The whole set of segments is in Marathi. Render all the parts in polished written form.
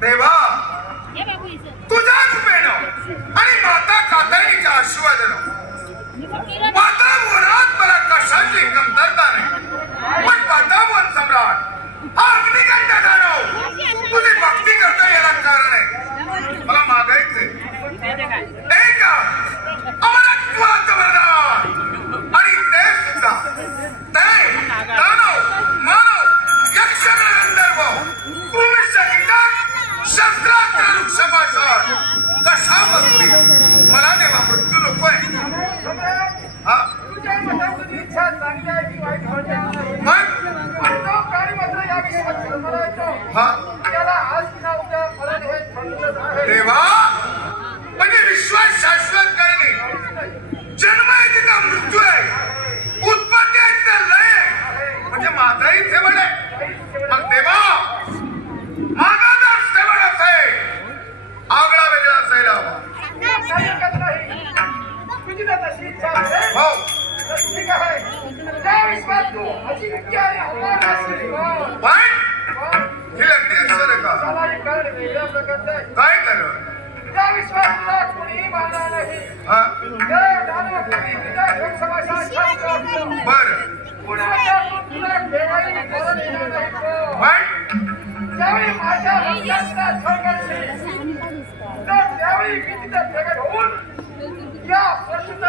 देवा तुझ्या कृपेनं आणि माता कातरणीच्या आशीर्वादानं माता मोरात मला कशाची कमतरता नाही, पण पातावन सम्राट हा अग्निकांड जाणव तुझी भक्ती करता याला कारण आहे. मला मागायचंय एक अमरत्वाचं वरदान आणि ते सुद्धा ते दानव मानव यक्ष गंधर्व कृमिष्ठ कीटक शस्त्रास्त्र वृक्षपाषाण कशा बसली मला देवा मृत्यू नकोय. हा इच्छा चांगली आहे की वाईट देवा म्हणजे विश्वास शाश्वत करणे जन्म आहे तिचा मृत्यू आहे, उत्पत्ती आहे तिचा लय आहे, म्हणजे माझाही सेवड आहे. मग देवा माझा जर सेवड असेल आगळा वेगळा असायला हवा. हो ठीक आहे त्या विश्वास तू अशी नक्की आहे अपार असली पण हे अगदी असं का काय करू त्या विश्वासाला कोणीही मानणार नाही. बर कुणाच्या तुला ठेवायला करून येणार नाही. पण त्यावेळी माझ्या भक्तांना छळण्याची तर त्यावेळी मी तिथे प्रगट होऊन या प्रश्न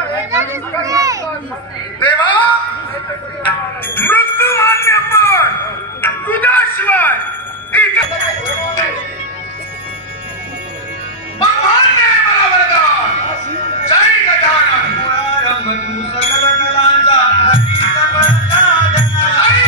देवा मृत्यू मान्य पण तुझ्याशिवाय मान्य मला वरदान जय गजानन आहे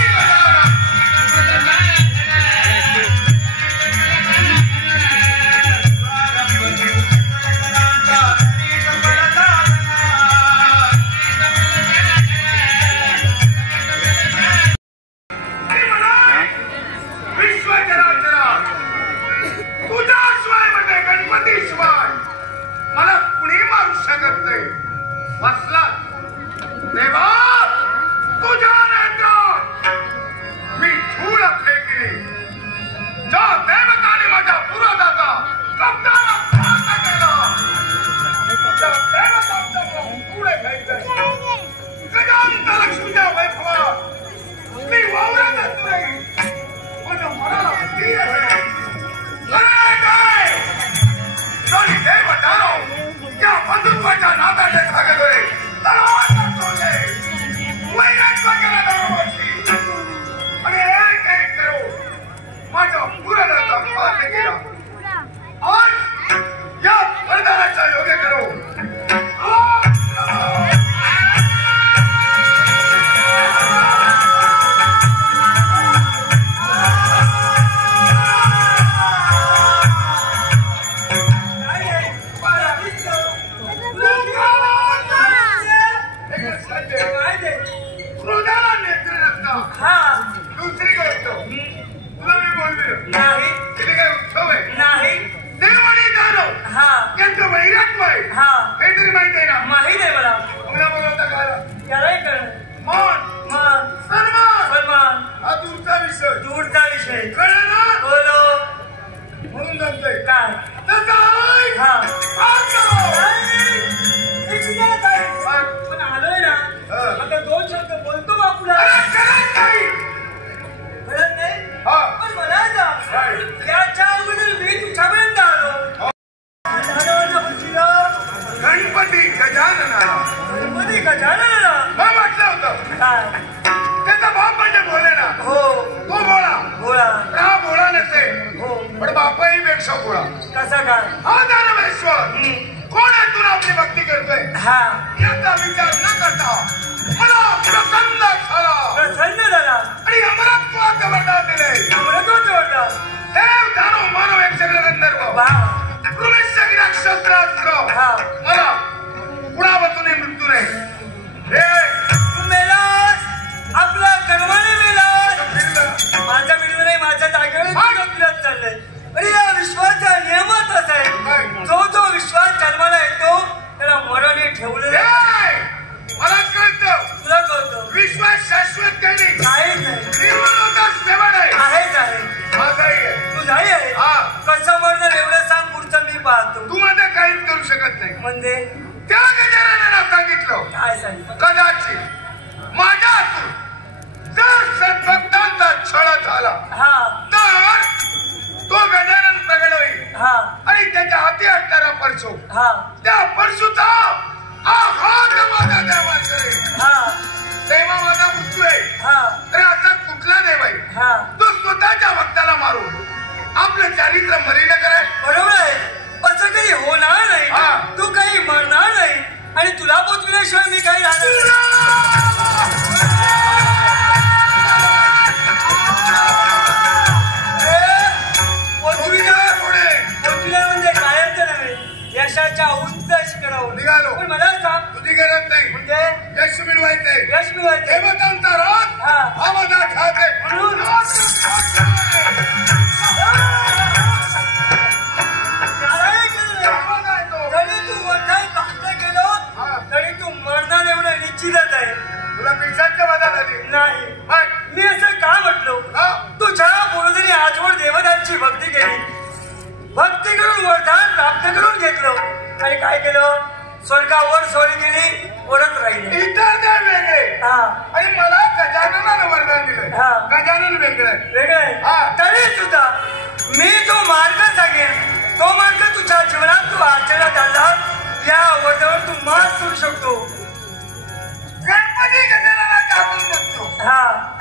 कसं म्हणणार एवढं सांग, पुढचं मी पाहतो. तू माझं काहीच करू शकत नाही. म्हणजे त्या गजाननानं सांगितलं, काय सांगितलं? कदाचित माझ्या हातून जर सद्भक्तांचा छळ झाला तर तो गजानन प्रगट होईल आणि त्याच्या हाती असणारा परशु, त्या परशुचा आघात माझा देवा करेल. तेव्हा माझा मृत्यू आहे. तर आता कुठला देव आहे तो स्वतःच्या भक्ताला मारून आपलं चारित्र्य मलिन करेल? बरोबर आहे. असं काही होणार नाही. तू काही मरणार नाही आणि तुला पोचविल्याशिवाय मी काही म्हणजे कायमचं नव्हे, यशाच्या उच्च शिखरावर निघालो. पण मला सांग, तुझी गरज नाही. म्हणजे यश मिळवायचंय. यश मिळवायचं देवतांचा राज हा माझा ठाक आहे. म्हणून तरी तू वरखाई पाहता गेलो तरी तू मरणार एवढं निश्चितच आहे. तुला पेशांच्या वादा झाली नाही. मी असं का म्हटलो, तुझ्या पूर्वजांनी आजवर देवतांची भक्ती केली, भक्ती करून वरदान प्राप्त करून घेतलं आणि काय केलं, स्वर्गावर सोरी केली, वरच राहिले. इतर देव वेगळे आणि मला गजाननानं वरदान दिलं. गजानन वेगळं तरी सुद्धा मी तो मार्ग सांगेन, तो मार्ग तुझ्या जीवनात तू आचरणात आणला, या वरदावर तू मात करू शकतो. गणपती गजाननाचा आपण बघतो.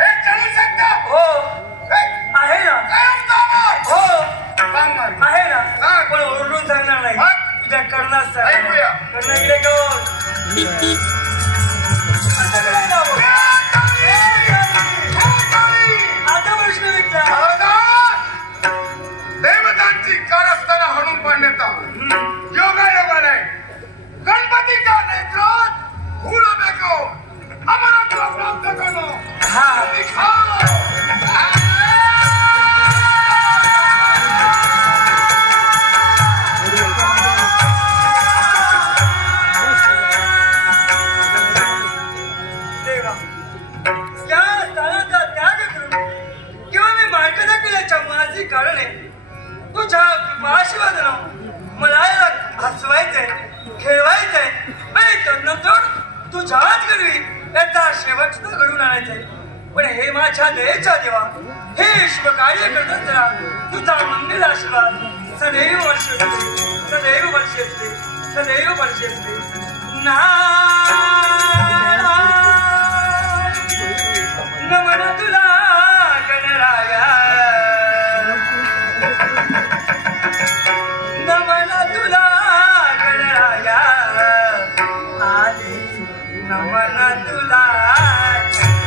हे करू शकता? हो आहे ना. हो आहे ना. पण ओरडून सांगणार नाही, तुझ्या कर्णात ऐकूया. कर्णाकडे गौर आता प्रश्न विचार. देवतांची कारस्थानं हाणून पाडण्याचा योगा नाही. गणपतीच्या नेत्रात फूल बेको अमरत्व प्राप्त करणं कारण आहे. तुझ्या आशीर्वादानं मला हसवायचंय, खेळवायचंय आणि तदनंतर तुझ्याच घरी याचा शेवट सुद्धा घडून आणायचंय. पण हे माझ्या दयेच्या देवा, हे शुभ कार्य करत असताना तुझा मंगल आशीर्वाद सदैव वर्षे सदैव वर्षे सदैव वर्षे नमन तुला गणराया, नमन तुला गणराया, आली नमन तुला गणराया.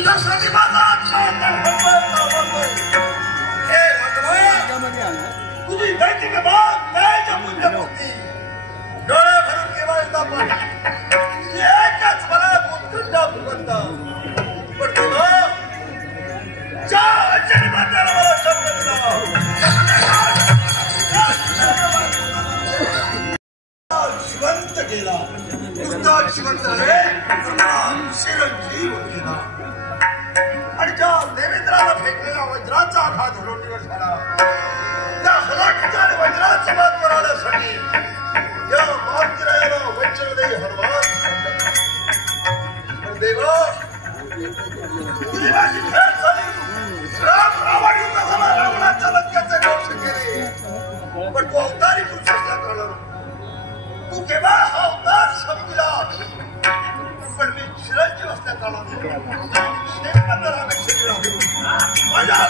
तुझ्या प्रतिभाचा हे भगवान तुझी नैतिक बाब न्यायाच्या पुण्यमूर्ती डोळे भरून केव्हा एकदा पाहिजे एकच मला उत्कंठा भूगंत पण तेव्हा ज्या जन्माला मला शब्द दिला जिवंत केला नुसता जिवंत चिरंजीव केला आणि ज्या देवेंद्राला फेकलेला वज्राचा आघात हलवणीवर झाला त्या हलाखीच्या आणि वज्राच्या मातवर आल्यासाठी या मातरायाला वज्रदेही हनुमान पण देवा तुझी माझी खेळ झाली राम रावण युद्ध झाला रावणाच्या लंकेचे दोष केले पण तू अवतारी पुरुष असल्याकडे तू केव्हा हा अवतार शक्तीला पण मी चिरंजीव असल्याकडे शेवटपर्यंत रामेश्वरी राहतो माझ्या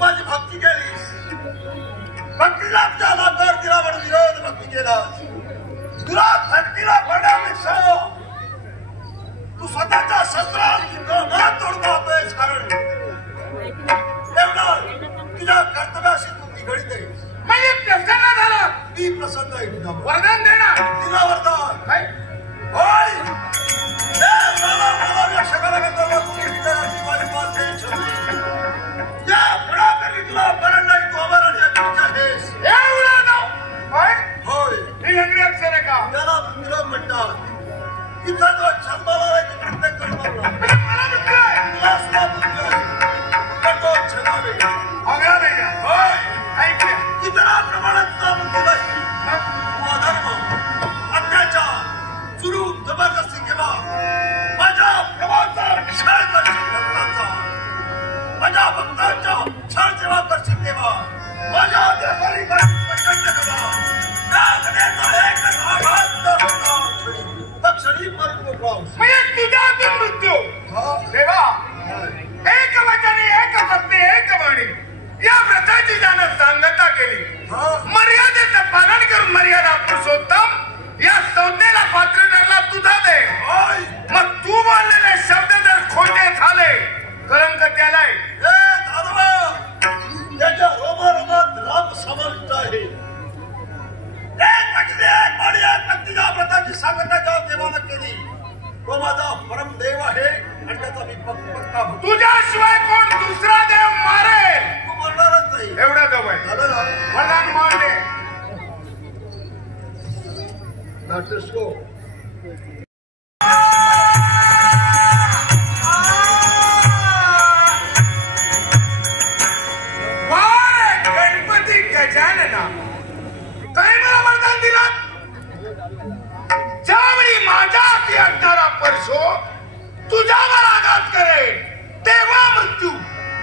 माझी भक्ती केलीस, भक्तीला त्याला कर दिला म्हणून विरोध भक्ती केला. तुला भक्तीला पडण्यापेक्षा तू स्वतःच्या शस्त्रात तोडता होतोयस, कारण एवढं तुझ्या कर्तव्याशी तू निगडीत आहेस. म्हणजे प्रसन्न झाला, मी प्रसन्न आहे तुझ्या वरदान देणार. तिला वरदान काय होय? मला व्यक्त करायला तुम्ही विचाराची माझी पाच द्यायची. या पुढाकरी तुला बरं नाही, तू आम्हाला आहेस एवढं नाव काय होय. ही लंगडी अक्षर आहे का? त्याला विरोध म्हणतात. इथं जो छंदाला आहे तो प्रत्येक जन्माला मला दुखलंय. तुला सुद्धा बुद्धी आहे, पण तो छंदावे आग्रा नाही का? होय. ऐकल्या इतराप्रमाणे तुला बुद्धी नाही. तू अधर्म, अत्याचार, जुलूम, जबरदस्ती केला. माझ्या प्रभावाचा क्षय करशील भक्तांचा, माझ्या भक्तांच्या छळ सेवा करशील तेव्हा, माझ्या देवारी प्रचंड करा. त्या गण्याचा एकच आघात क्षणी मरण मोकळा. म्हणजे तुझ्यातून मृत्यू देवा. एक वचने, एक पत्नी, एक वाणी, या व्रताची ज्यानं सांगता केली, मर्यादेचं पालन करून मर्यादा पुरुषोत्तम या संज्ञेला पात्र ठरला तुझा देव. मग तू बोललेले शब्द जर खोटे झाले, कलंक त्यालाय. त्याच्या रोमारोमात राम समाविष्ट आहे. एक व्यक्ती, एक वाणी, एक व्यक्तीच्या व्रताची सांगता ज्या देवानं केली, तो माझा परमदेव आहे आणि त्याचा मी पक्का भक्त. तुझ्याशिवाय कोण दुसरा देव मारेल? तू म्हणणारच नाही. एवढं जवळ झालं ना? वरदान मारले. नाट्यस्को गणपती गजानना काय मला वरदान दिला? ज्यावेळी माझ्या हाती असणारा परशो तुझ्यावर आघात करेल तेव्हा मृत्यू.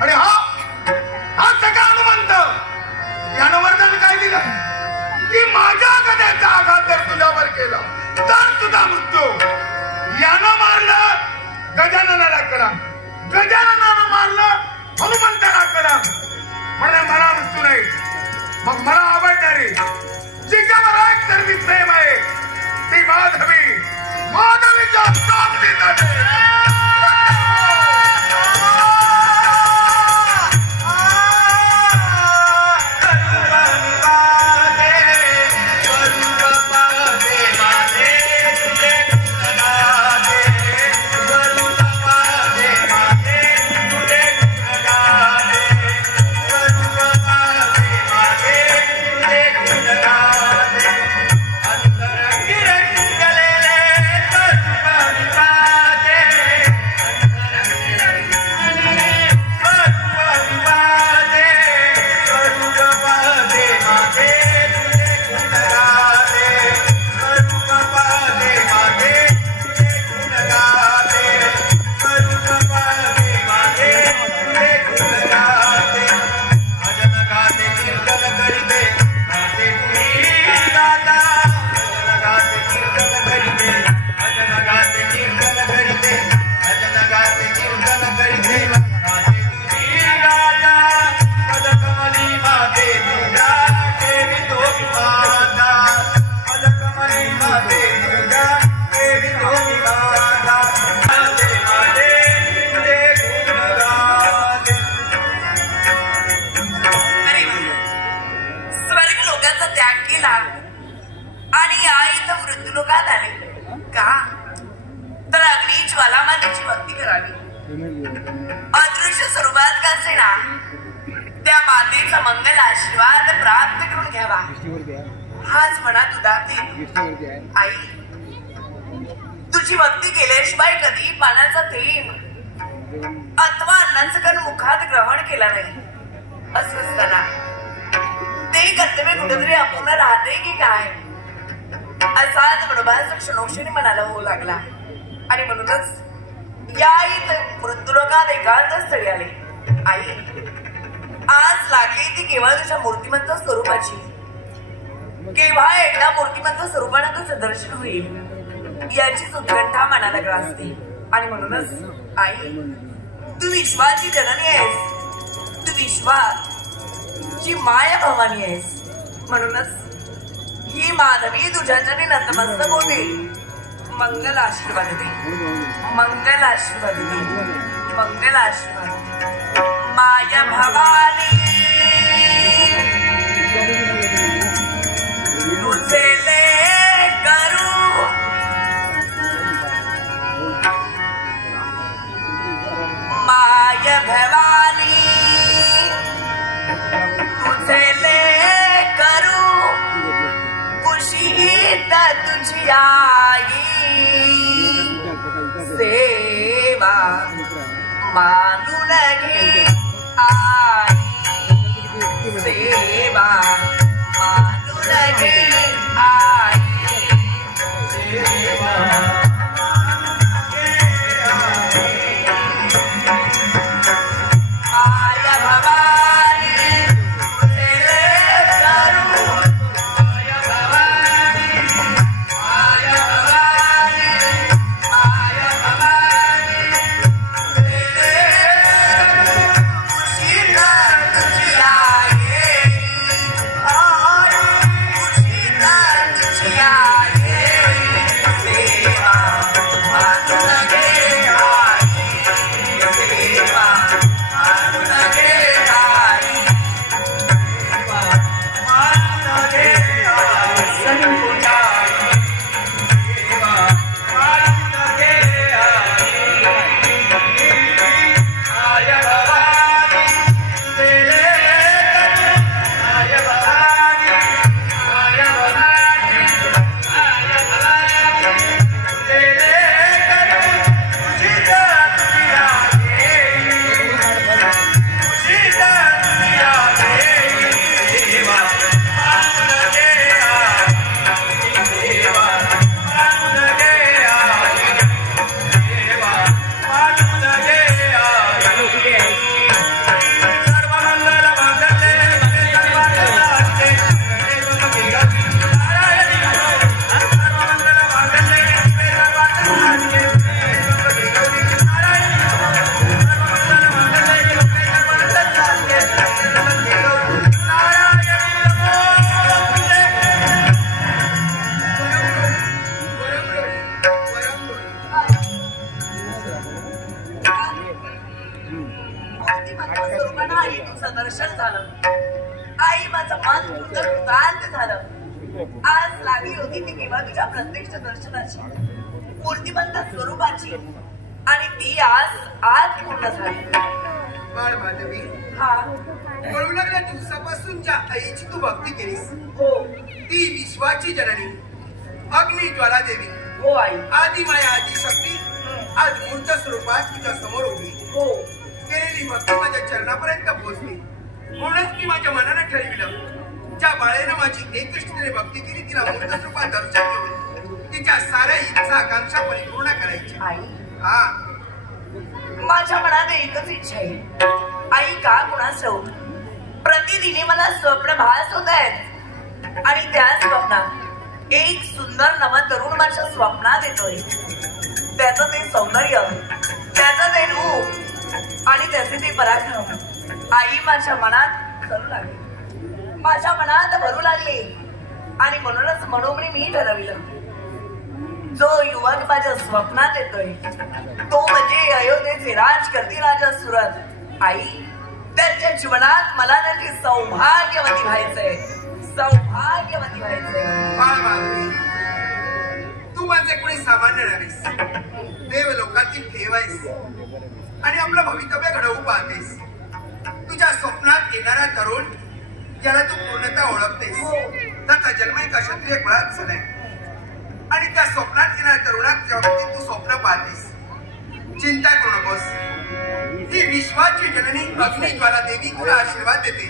आणि हा सगळा हनुमंत यानं वरदान काय दिलं की माझ्या गद्याचा आघात जर तुझ्यावर केला तर तुझा मृत्यू. यानं मारलं गजाननाला करा, गजाननानं मारलं हनुमंताला करा. म्हणजे मला मृत्यू नाही, मग मला आवडणारी जिच्यावर एक सर्वी प्रेम आहे ती माधवी. माधवीच्या प्राप्तीसाठी का तर अग्नी ज्वालामातेची भक्ती करावी. अदृश्य स्वरूपात का असेना त्या मातेचा मंगल आशीर्वाद प्राप्त करून घ्यावा हाच मनात उदारते. आई, तुझी भक्ती केल्याशिवाय कधी पाण्याचा थेंब अथवा अन्नाचं कण मुखात ग्रहण केला नाही असं असताना ते कर्तव्य कुठेतरी अपूर्ण राहते की काय असाच मनोभास क्षणोक्षणी मनाला होऊ लागला. आणि म्हणूनच या मृत्यूलोकात एकांत स्थळी आले. आई, आज लागली ती केवळ तुझ्या मूर्तिमंत स्वरूपाची. केव्हा एकदा मूर्तिमंत स्वरूपाने तुझं दर्शन होईल याचीच उत्कंठा मनाला ग्रासते. आणि म्हणूनच आई, तू विश्वाची जननी आहेस, तू विश्वाची माया भवानी आहेस. म्हणूनच ही माधवी तुझ्याच्याने नतमस्तक होते. मंगल आशीर्वाद दे, मंगल आशीर्वाद दे, मंगल आशीर्वाद दे. माया भवानी तुझे ले करू माया भवानी तुझे ले करू कुशीत तुझी आई सेवा मानून घे आई सेवा मानून घे आई सेवा माया भवानी तुझे ले करू माया भवानी माया भवानी माया भवानी तुझे ले कुशीत तुझी आई कुशीत तुझी आई सेवा मानून घे आई सेवा मानून घे आई सेवा मानून घे आई संपूजा सेवा मानून घे माया भवानी तुझे ले माया भवानी माया भवानी माया भवानी तुझे ले कुशीत तुझी आई कुशीत तुझी आई सेवा मानून घे आई सेवा मानून घे आई सेवा मानून घे आई. सर्व मंगल मांगल्ये भजे सर्वार्थसाधिके नारायणी सर्व मंगल मांगल्ये भजे सर्वार्थसाधिके नारायणी सर्व मंगल मांगल्ये भजे सर्वार्थसाधिके नारायणी नमोस्तुते. मूर्तिमंत स्वरूपानं आई तुझं दर्शन झालं. आई माझं मन कृतांत झालं. आज लागली होती ती केव्हा तुझ्या प्रत्यक्ष दर्शनाची मूर्तिमंत स्वरूपाची आणि ती आज पूर्ण झाली. बाळ माधवी, हा कळू लागल्या दिवसापासून ज्या आईची तू भक्ती केलीस हो ती विश्वाची जननी अग्नी ज्वाला देवी हो आई आदी माया आदी शक्ती आज मूर्त स्वरूपात तुझ्या समोर उभी. हो केलेली भक्ती माझ्या चरणापर्यंत पोहोचली. म्हणूनच मी माझ्या मनानं ठरविलं ज्या बाळेनं माझी एकनिष्ठेने भक्ती केली तिला मूर्त स्वरूपात दर्शन घेऊन तिच्या साऱ्या इच्छा आकांक्षा परिपूर्ण करायची. आई हा, माझ्या मनात एकच इच्छा आहे. आई का कुणास ठाऊक प्रतिदिनी मला स्वप्न भास होत आहेत आणि त्या स्वप्नात एक सुंदर नव तरुण माझ्या स्वप्नात येतोय. त्याचं ते सौंदर्य, त्याचं ते रूप आणि त्याचे ते पराक्रम आई माझ्या मनात करू लागली, माझ्या मनात भरू लागले. आणि म्हणूनच मनोमनी मी ठरविलं जो युवक माझ्या स्वप्नात येतोय तो म्हणजे अयोध्येचे राज करती राजा सुरत. आई त्याच्या जीवनात मला त्याची सौभाग्यवती व्हायचंय, सौभाग्यवती व्हायचंय. बाळ माधवी, तू माझे कोणी सामान्य नव्हेस, देव लोकातील ठेवायस आणि आपलं भवितव्य घडवू पाहतेस. तुझ्या स्वप्नात येणारा तरुण ज्याला तू पूर्णतः ओळखतेस, त्याचा जन्म एका क्षत्रिय कुळात झालाय आणि त्या स्वप्नात येणाऱ्या तरुणाच्या बाबतीत तू स्वप्न पाहतेस. चिंता करू नकोस, ही विश्वाची जननी अग्निज्वाला देवी तुला आशीर्वाद देते.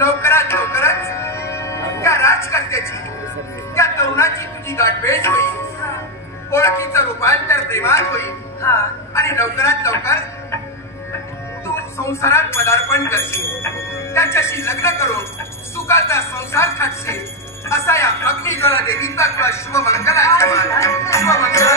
लवकरात लवकरच त्या राजकर्त्याची, त्या तरुणाची तुझी गाठभेट होईल, ओळखीचं रूपांतर प्रेमात होईल आणि लवकरात लवकर तू संसारात पदार्पण करशील, त्याच्याशी लग्न करून सुखाचा संसार थाटशील. असा या अग्निज्वाला देवीचा तुला शुभमंगल आशीर्वाद. शुभमंगल.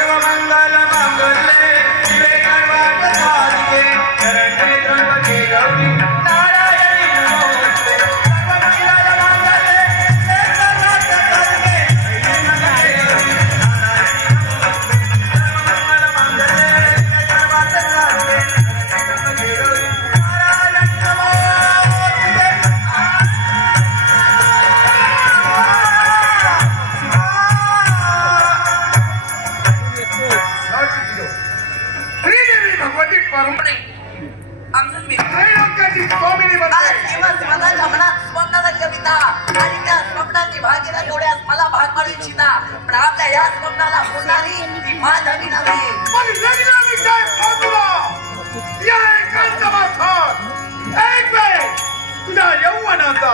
तुझ्या यौवनाचा,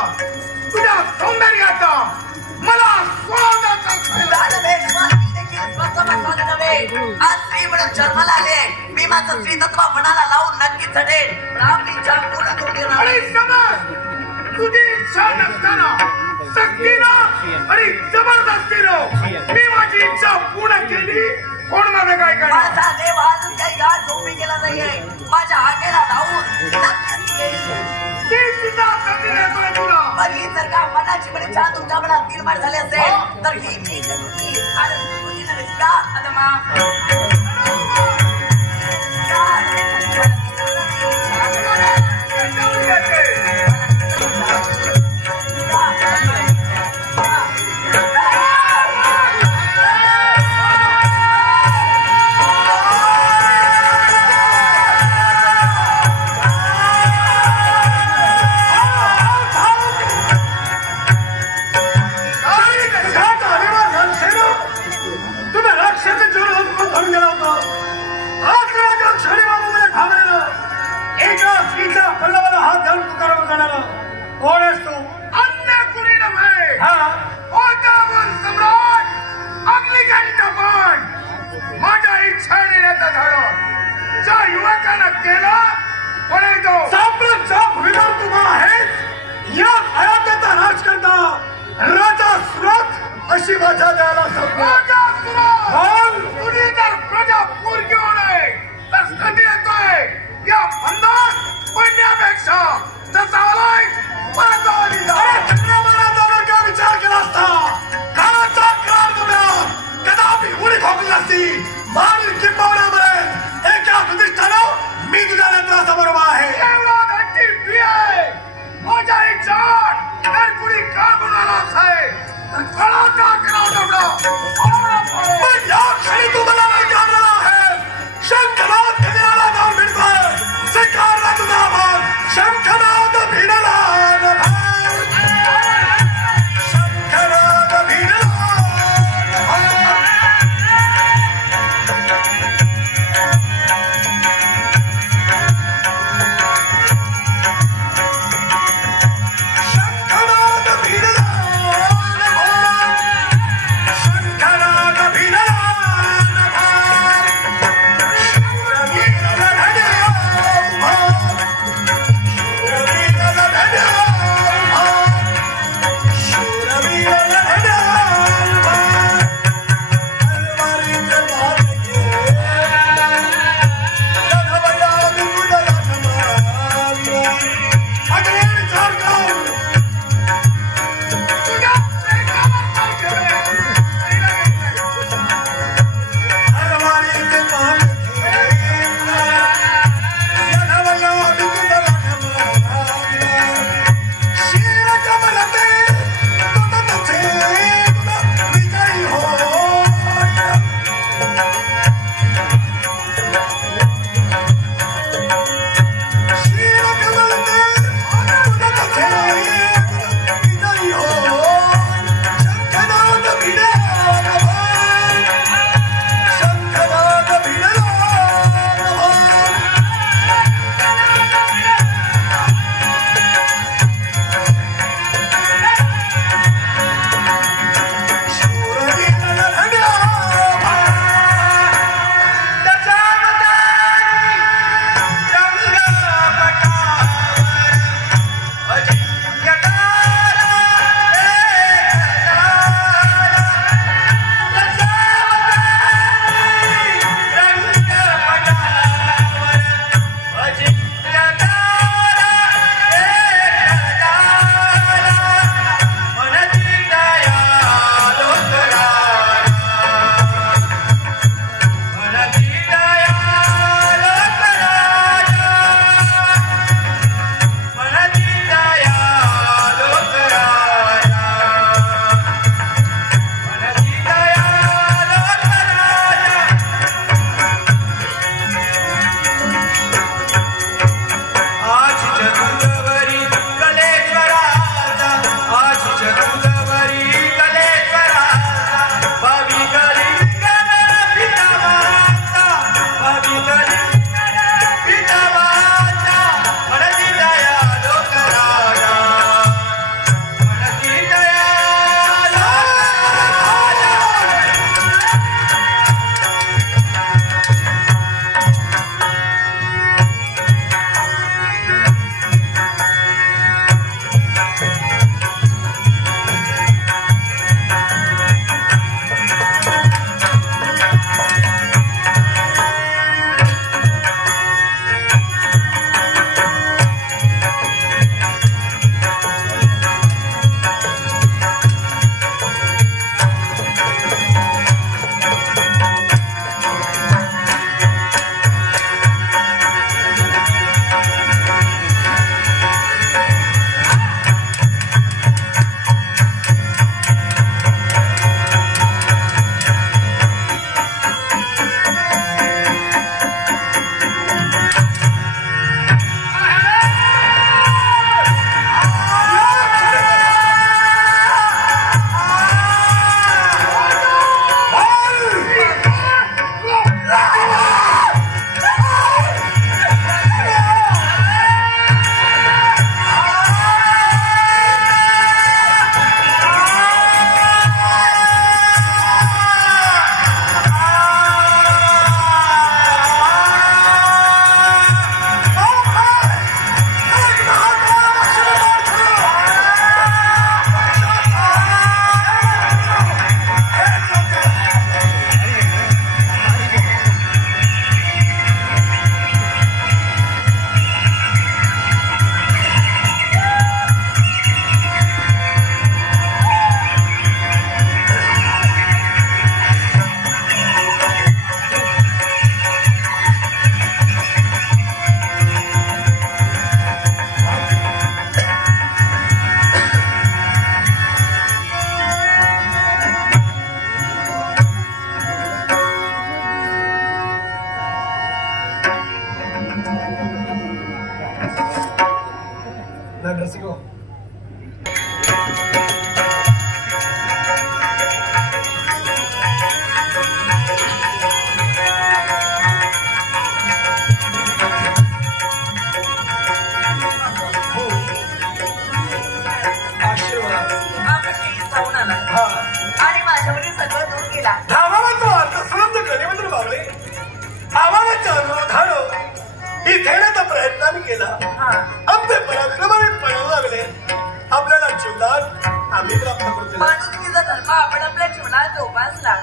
तुझ्या सौंदर्याचा मला आज स्त्री म्हणून जन्माला आले, मी माझं स्त्रीतत्व मनाला लावून नक्की चढेल. रामलीच्या आणि समज तुझी इच्छा नसताना सक्तीनं आणि जबरदस्तीनं मी माझी इच्छा पूर्ण केली, कोण माझं काय करणार? माझा देव अजून काही गाठ झोपी गेला नाहीये, माझ्या हाकेला लावून पण ही जर का मनाची म्हणे छान तुमच्या मनात निर्माण झाले असेल तर ही मी अशी माझ्या द्यायला तुम्ही जर प्रजा पोरगी होणे तर कधी येतोय या बंधात पडण्यापेक्षा जसा आलाय विचार केला असता काळाचा करार दरम्यान कदापि उडी खोकली नसती. मागील किंबवण्यामुळे एका प्रतिष्ठानं मी तुझ्या नेत्रासमोर आहे. एवढा घट्टी बी आहे माझ्या इच्छा तर कुणी का म्हणालाच आहे. कळा का करा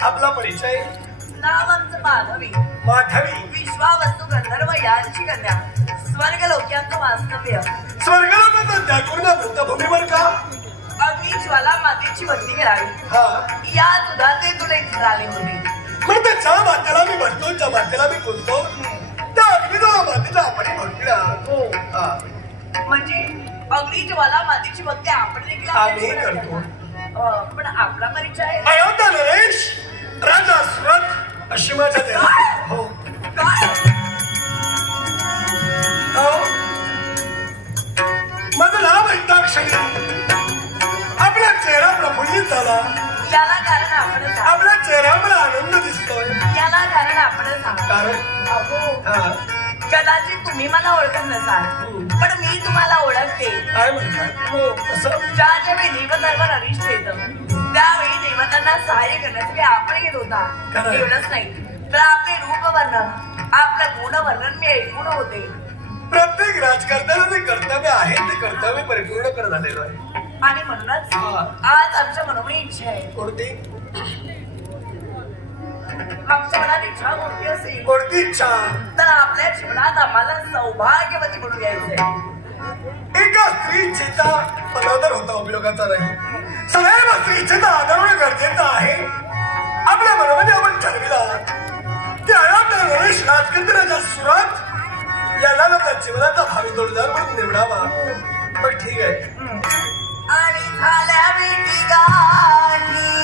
आपला परिचय? नाव आमचं माधवी. माधवी. विश्वावस्तू गंधर्व यांची कन्या. स्वर्गलोक्यांचं वास्तव्य. स्वर्गलोकाचा त्यापूर्ण वृत्तभूमीवर का? अग्नी ज्वाला मातेची वंदी करावी. हा. या दुधाचे तुला इथे आले होते. मग ज्या मातेला मी म्हणतो, ज्या मातेला मी बोलतो, त्या अग्निज्वाला मातेला आपण भक्तीला. हो. म्हणजे अग्नी ज्वाला मातेची भक्ती आपण देखील आम्ही करतो. पण आपला परिचय? अयोध्या नरेश राजा सुरत अशी माझ्या देवा. हो. काय? माझं नाव ऐकताक्षणी आपला चेहरा प्रफुल्लित झाला. याला कारण आपण सांग. आपल्या चेहऱ्यावर आनंद दिसतोय. याला कारण आपण सांग. कारण कदाचित तुम्ही मला ओळखत नसाल, पण मी तुम्हाला ओळखते. काय म्हणतात? हो. ज्या ज्यावेळी देवतांवर अरिष्ट येतं, त्यावेळी देवतांना सहाय्य करण्यासाठी आपण येत होता. एवढंच नाही तर आपले रूप वर्णन, आपलं गुण वर्णन मी ऐकून होते. प्रत्येक राजकारण्याला जे कर्तव्य आहे ते कर्तव्य परिपूर्ण करत आलेलो आहे. आणि म्हणूनच आज आमच्या मनोमनी इच्छा आहे. कोणती? आमच्या मनात इच्छा कोणती असेल? कोणती इच्छा? तर आपल्या जीवनात आम्हाला सौभाग्यवती म्हणून घ्यायचंय. एका स्त्री इच्छेचा पदार्थ होता उपयोगाचा नाही. सदैव स्त्री इच्छेचा आदर होणं गरजेचं आहे. आपल्या मनामध्ये आपण ठरविला की अयोध्या नरेश राजकर्ते राजा सुरत याला आपल्या जीवनाचा भावी जोडदार म्हणून निवडावा. मग ठीक आहे. आणि झाल्या भेटी गाठी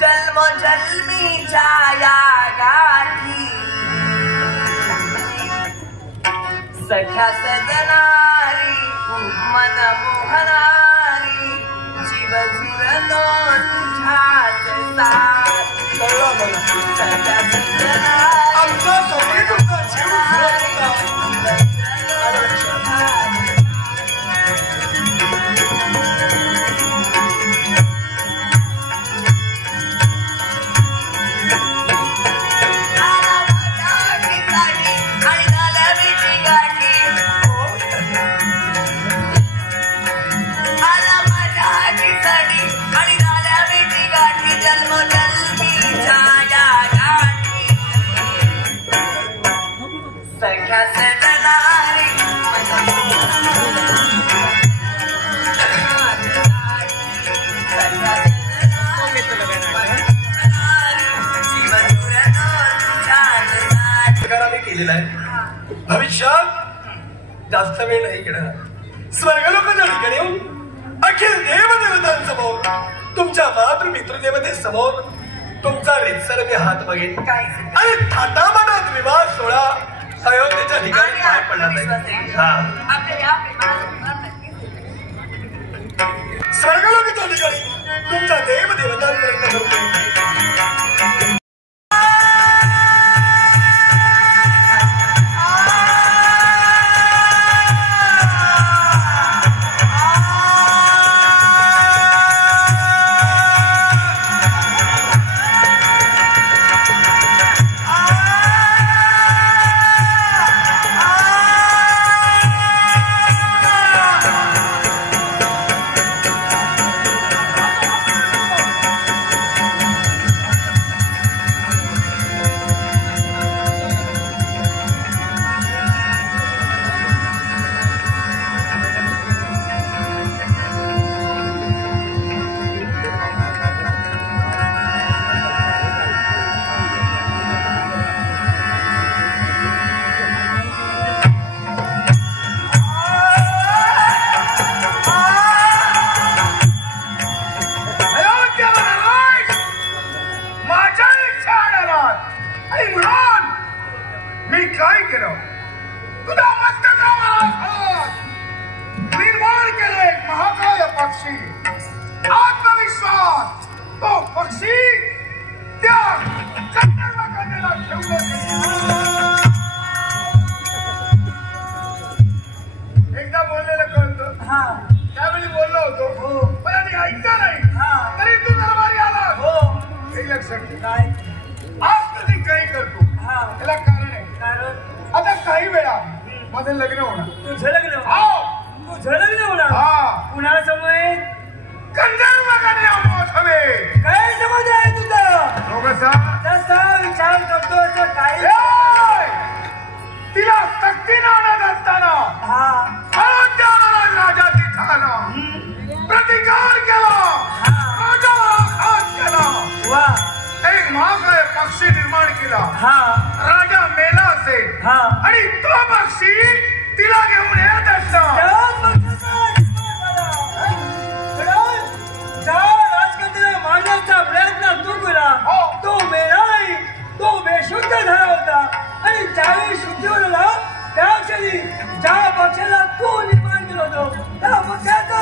जन्मोजन्मीच्या या गाठी, सख्या सजनारी मन मोहनारी जीव जुळतो तुझ्याच साथ. कळला मला. सख्या सजनारी आमचा सगळी तुमचा जीव भविष्यात जास्त वेळ नाही घेणार. स्वर्गलोकाच्या ठिकाणी येऊन अखिल देवदेवतांसमोर, तुमच्या मातृपितृदेवतेसमोर तुमचा रितसर मी हात बघेन आणि थाटामाटात विवाह सोहळा अयोध्येच्या ठिकाणी पार पडला नाही. स्वर्गलोकाच्या ठिकाणी तुमच्या देवदेवतांपर्यंत करतो. आत्मविश्वास तो पक्षी त्या चंद्रमाकन्याला एकदा बोललेलं कळतं. त्यावेळी बोललो होतो पण आम्ही ऐकलं नाही. तरी तू दरबारी आला. हे लक्षात ठेव. काय आज कधी काही करतो त्याला कारण आहे. आता काही वेळा माझं लग्न होणार. तुझं लग्न? तुझं लग्न होणार? कुणाला समोर? गंधर्व मान्य माधवे काय समज आहे तुझा तो कसा तसा विचार करतो असं काही तिला सक्तीनं आणत असताना राजा तिथानं प्रतिकार केला राजाला घात केला एक महाकाय पक्षी निर्माण केला राजा मेला असेल आणि तो पक्षी तिला घेऊन येत असता मारण्याचा प्रयत्न तू केला तो मेला नाही तो बेशुद्ध झाला होता आणि ज्यावेळी शुद्ध झाला त्या क्षणी ज्या पक्षाला तू निर्माण केला होतो त्या पक्षाचा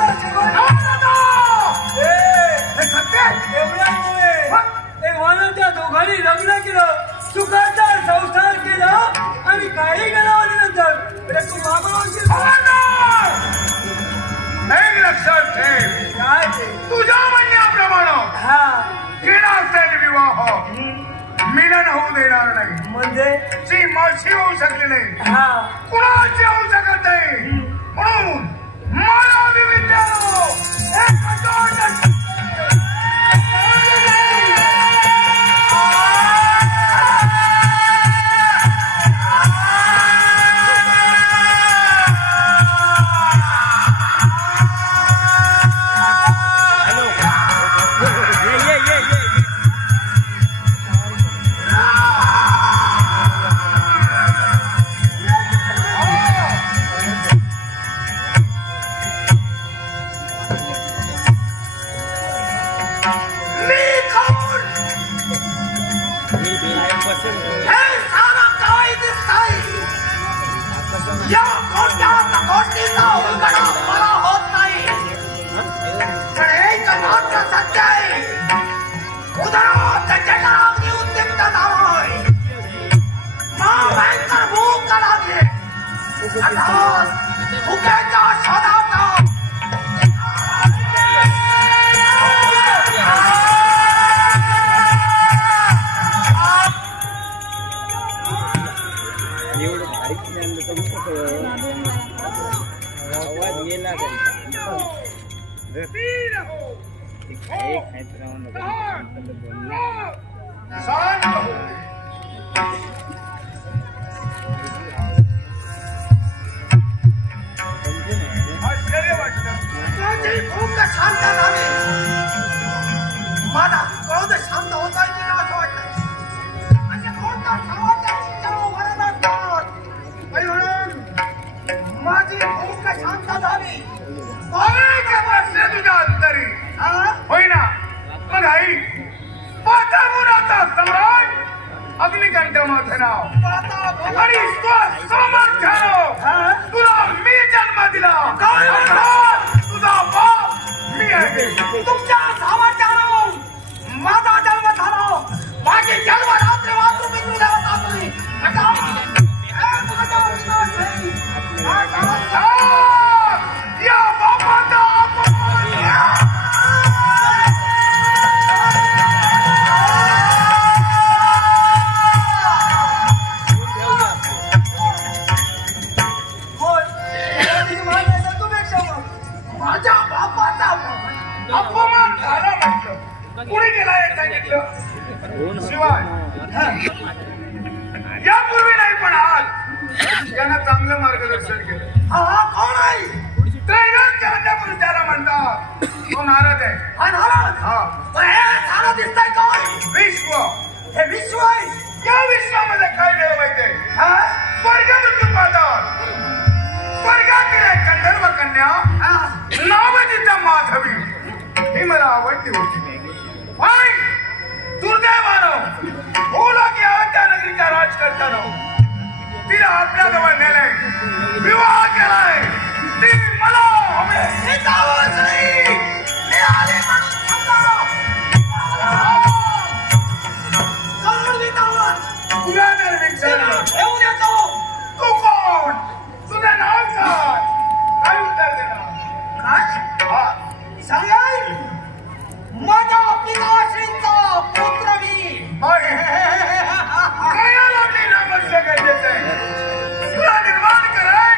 त्या दोघांनी लग्न केलं सुखाचा संसार केला आणि काही गेल्यानंतर तू एक लक्षात ठेव काय तुझ्या म्हणण्याप्रमाणे केला असेल विवाह मिलन होऊ देणार नाही म्हणजे ची माझी होऊ शकली नाही कुणाची होऊ शकत नाही म्हणून मला विद्यानो यापूर्वी नाही पण आज त्यांना चांगलं मार्गदर्शन केलं त्याला म्हणतात तो नारद आहे विश्व हे विश्व आहे या विश्वामध्ये काय देव माहिती स्वर्ग मृत्यू पाहतात स्वर्गातील एक गंधर्व कन्या नाव तिचा माधवी ही मला आवडती होती पण दुर्दैवानं भूलोकी अवध्या नगरीच्या राज करताना तिला आपल्या जवळ नेलंय विवाह केलाय ती मला तुला जर विचारलं तू कोण तुझं नाव सांग काय उत्तर देणार सांगाल माझ्या पिताश्रींचा पुत्र मी काय आपली नामस्य गरजेचं आहे तुला निर्माण कराय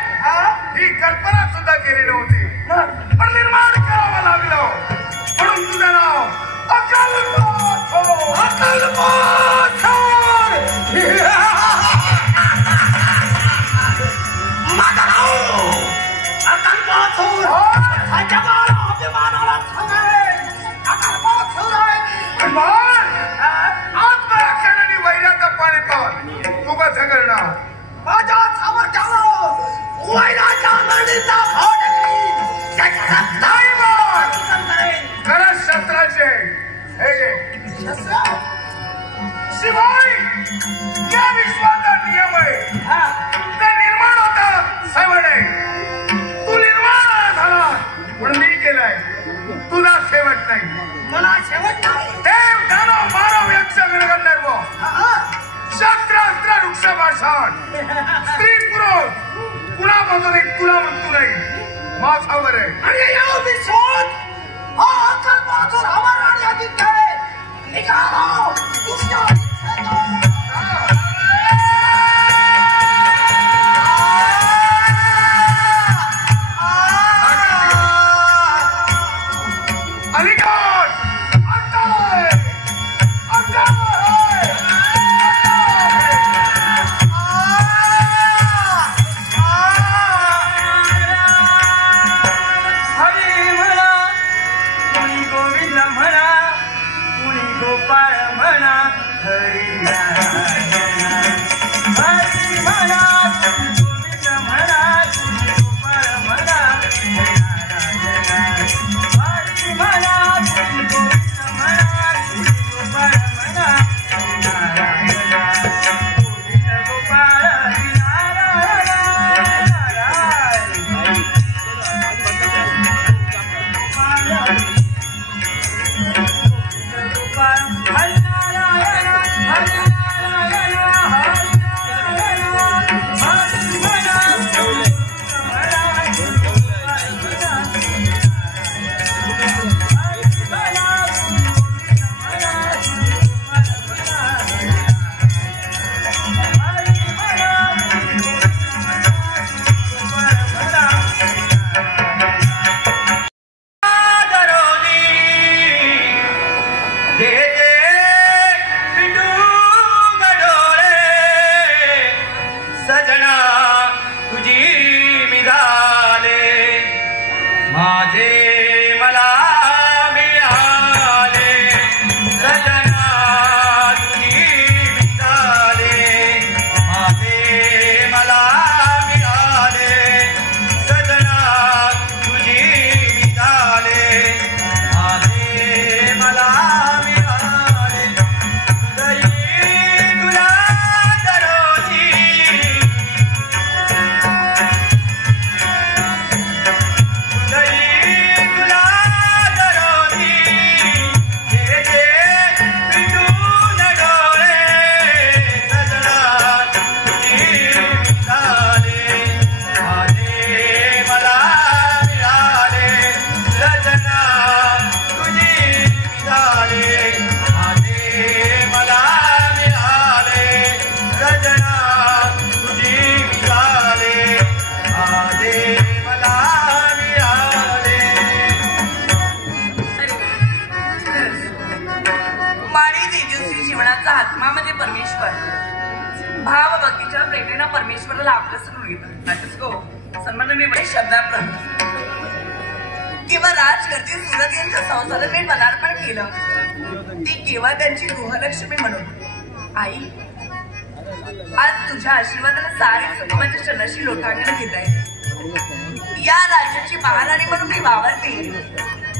युद्ध करणार. माझ्या सामर्थ्यावर वैराच्या नदीचा फोड नाही खरं शस्त्राचे हे घे. शिवाय या विश्वाचा नियम आहे ते निर्माण होतात सवडे. तू निर्माण झाला म्हणून मी केलाय. तुला शेवट नाही. मला शेवट नाही. देव दानव मानव यक्ष गणगंधर्व शस्त्र अस्त्र वृक्ष भाषण स्त्री पुरुष कुणापासून एक तुला मृत्यू नाही. माझावर आहे. आणि या विश्वात कल्पातून हमारा अधिक है निकालो दुष्ट परमेश्वराला आपलं सरून येतं सन्माननीय शब्दाप्रमाणे किंवा राजकर्ते सुरत यांच्या संसारात मी पदार्पण केलं ती केव्हा त्यांची गृहलक्ष्मी म्हणून. आई आज तुझ्या आशीर्वादाने सारे माझ्या चरणाशी लोटांगण घेत आहे. या राज्याची महाराणी म्हणून मी वावरते.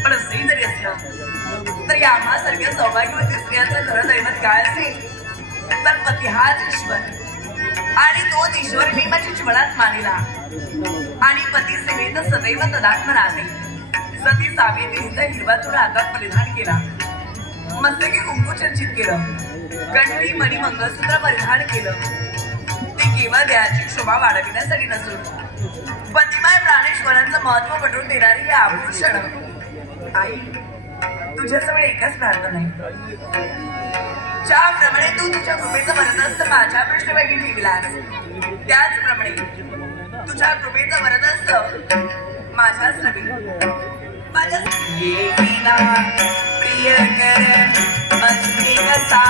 पण असंही जरी असलं तर आम्हासारख्या सौभाग्यवती स्त्रियांचं खरं दैवत काय असेल तर पती हाच ईश्वर आणि तोच ईश्वर मी माझ्या जीवनात मानिला आणि पती सेवेत सदैव तदात्म राहते. सती सावित्रीचा हिरवा चुडा हातात परिधान केला. मस्तकी कुंकू चर्चित केलं. कंठी मणी मंगळसूत्र परिधान केलं. ते केवळ देहाची शोभा वाढविण्यासाठी नसून पतिमाय प्राणेश्वरांचं महत्व पटवून देणारे हे आभूषण. आई तुझ्याजवळ एकच प्रार्थना आहे. ज्याप्रमाणे तू तुझ्या कृपेचं वरदहस्त माझ्या पृष्ठभागी ठेवलास त्याचप्रमाणे तुझ्या कृपेचं वरदहस्त माझ्या श्रमी माझ्या प्रिय कर अज्ञता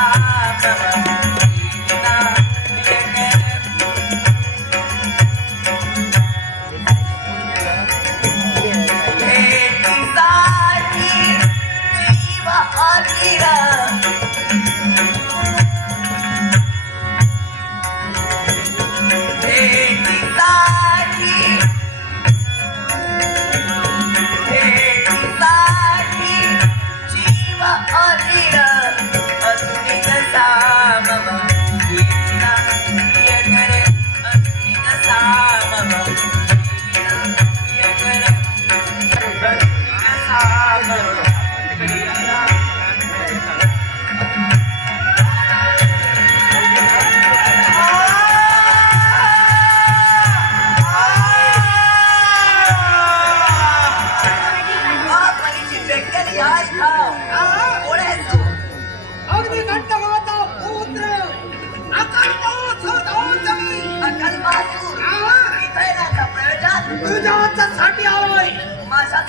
माझ्यासाठी आलोय.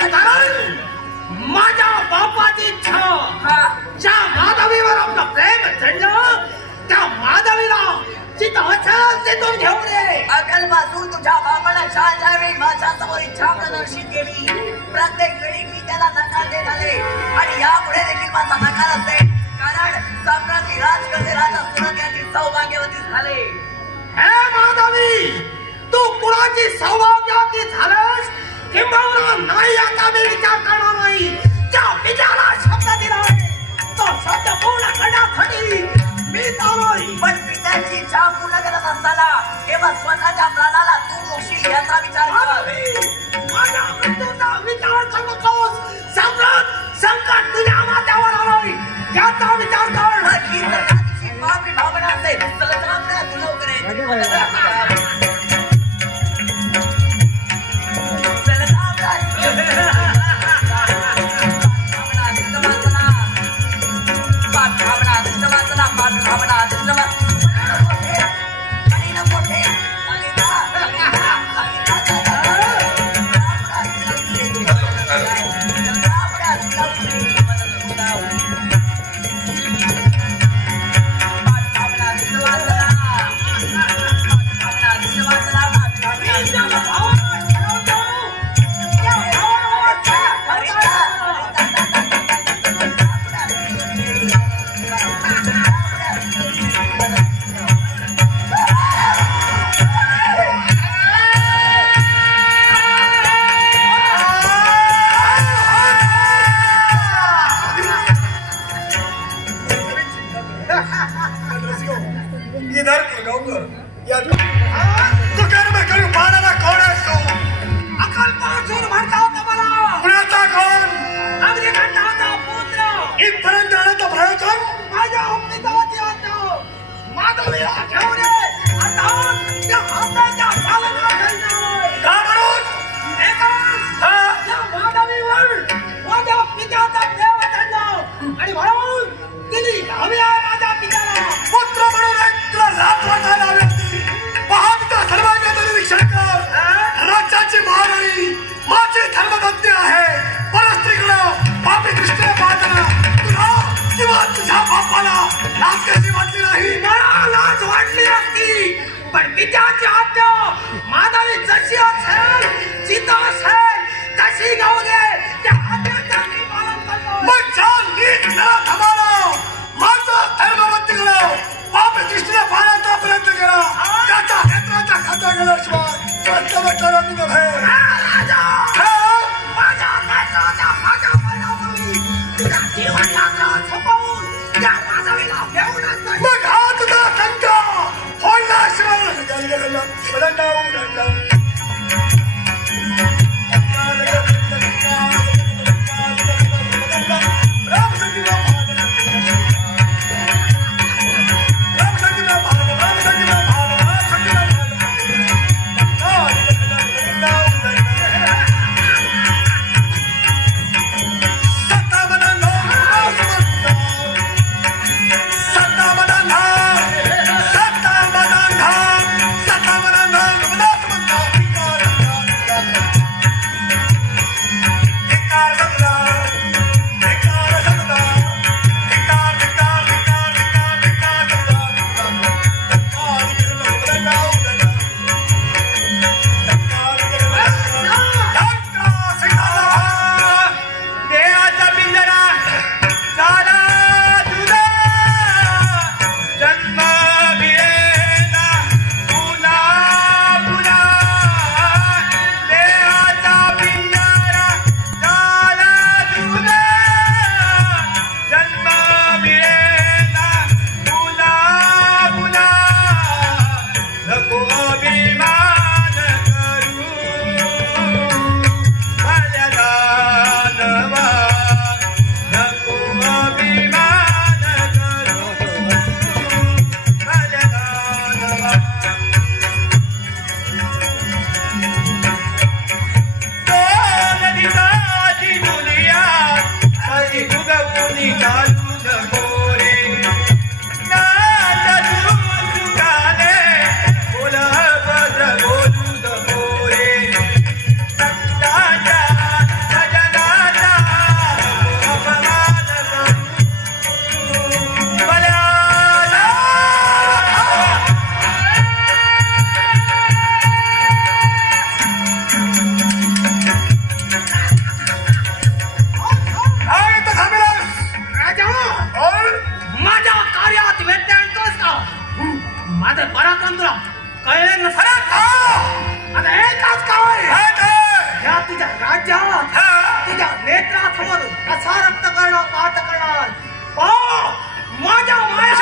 कारण माझ्या बापाची इच्छा ज्या माधवीवर आपलं प्रेम चढलं त्या माधवीला जिथं असेल तिथून घेऊन ये. अकलपासून तुझ्या बापाला शाळा जावी माझ्या समोर इच्छा प्रदर्शित केली. प्रत्येक वेळी मी त्याला नकार देत आले आणि यापुढे देखील माझा नकार असेल. कारण सम्राटी राजकसे राजा सुरत यांची सौभाग्यवती झाले. हे माधवी, तू कुणाची सौभाग्यवती झालंस किंबहुना नाही आता मी विचार करणार नाही. त्या विचाराला शब्द दिलाय तो शब्द पूर्ण करण्यासाठी मी चालोय. पण पित्याची इच्छा पूर्ण करत असताना केवळ स्वतःच्या प्राणाला तू मोक्षी याचा विचार कर. माझ्या मृत्यूचा विचार करू नकोस. सम्राट संकट तुझ्या माथ्यावर आलोय याचा विचार कर. ही तर त्याची पापी भावना असेल तर आपल्या तुला करेल. माझं पराक्रम तुला कळलं नसलं आता एकच काय या तुझ्या राज्यावर तुझ्या नेत्रासमोर कसा रक्त करणार पाठ करणार माझ्या माया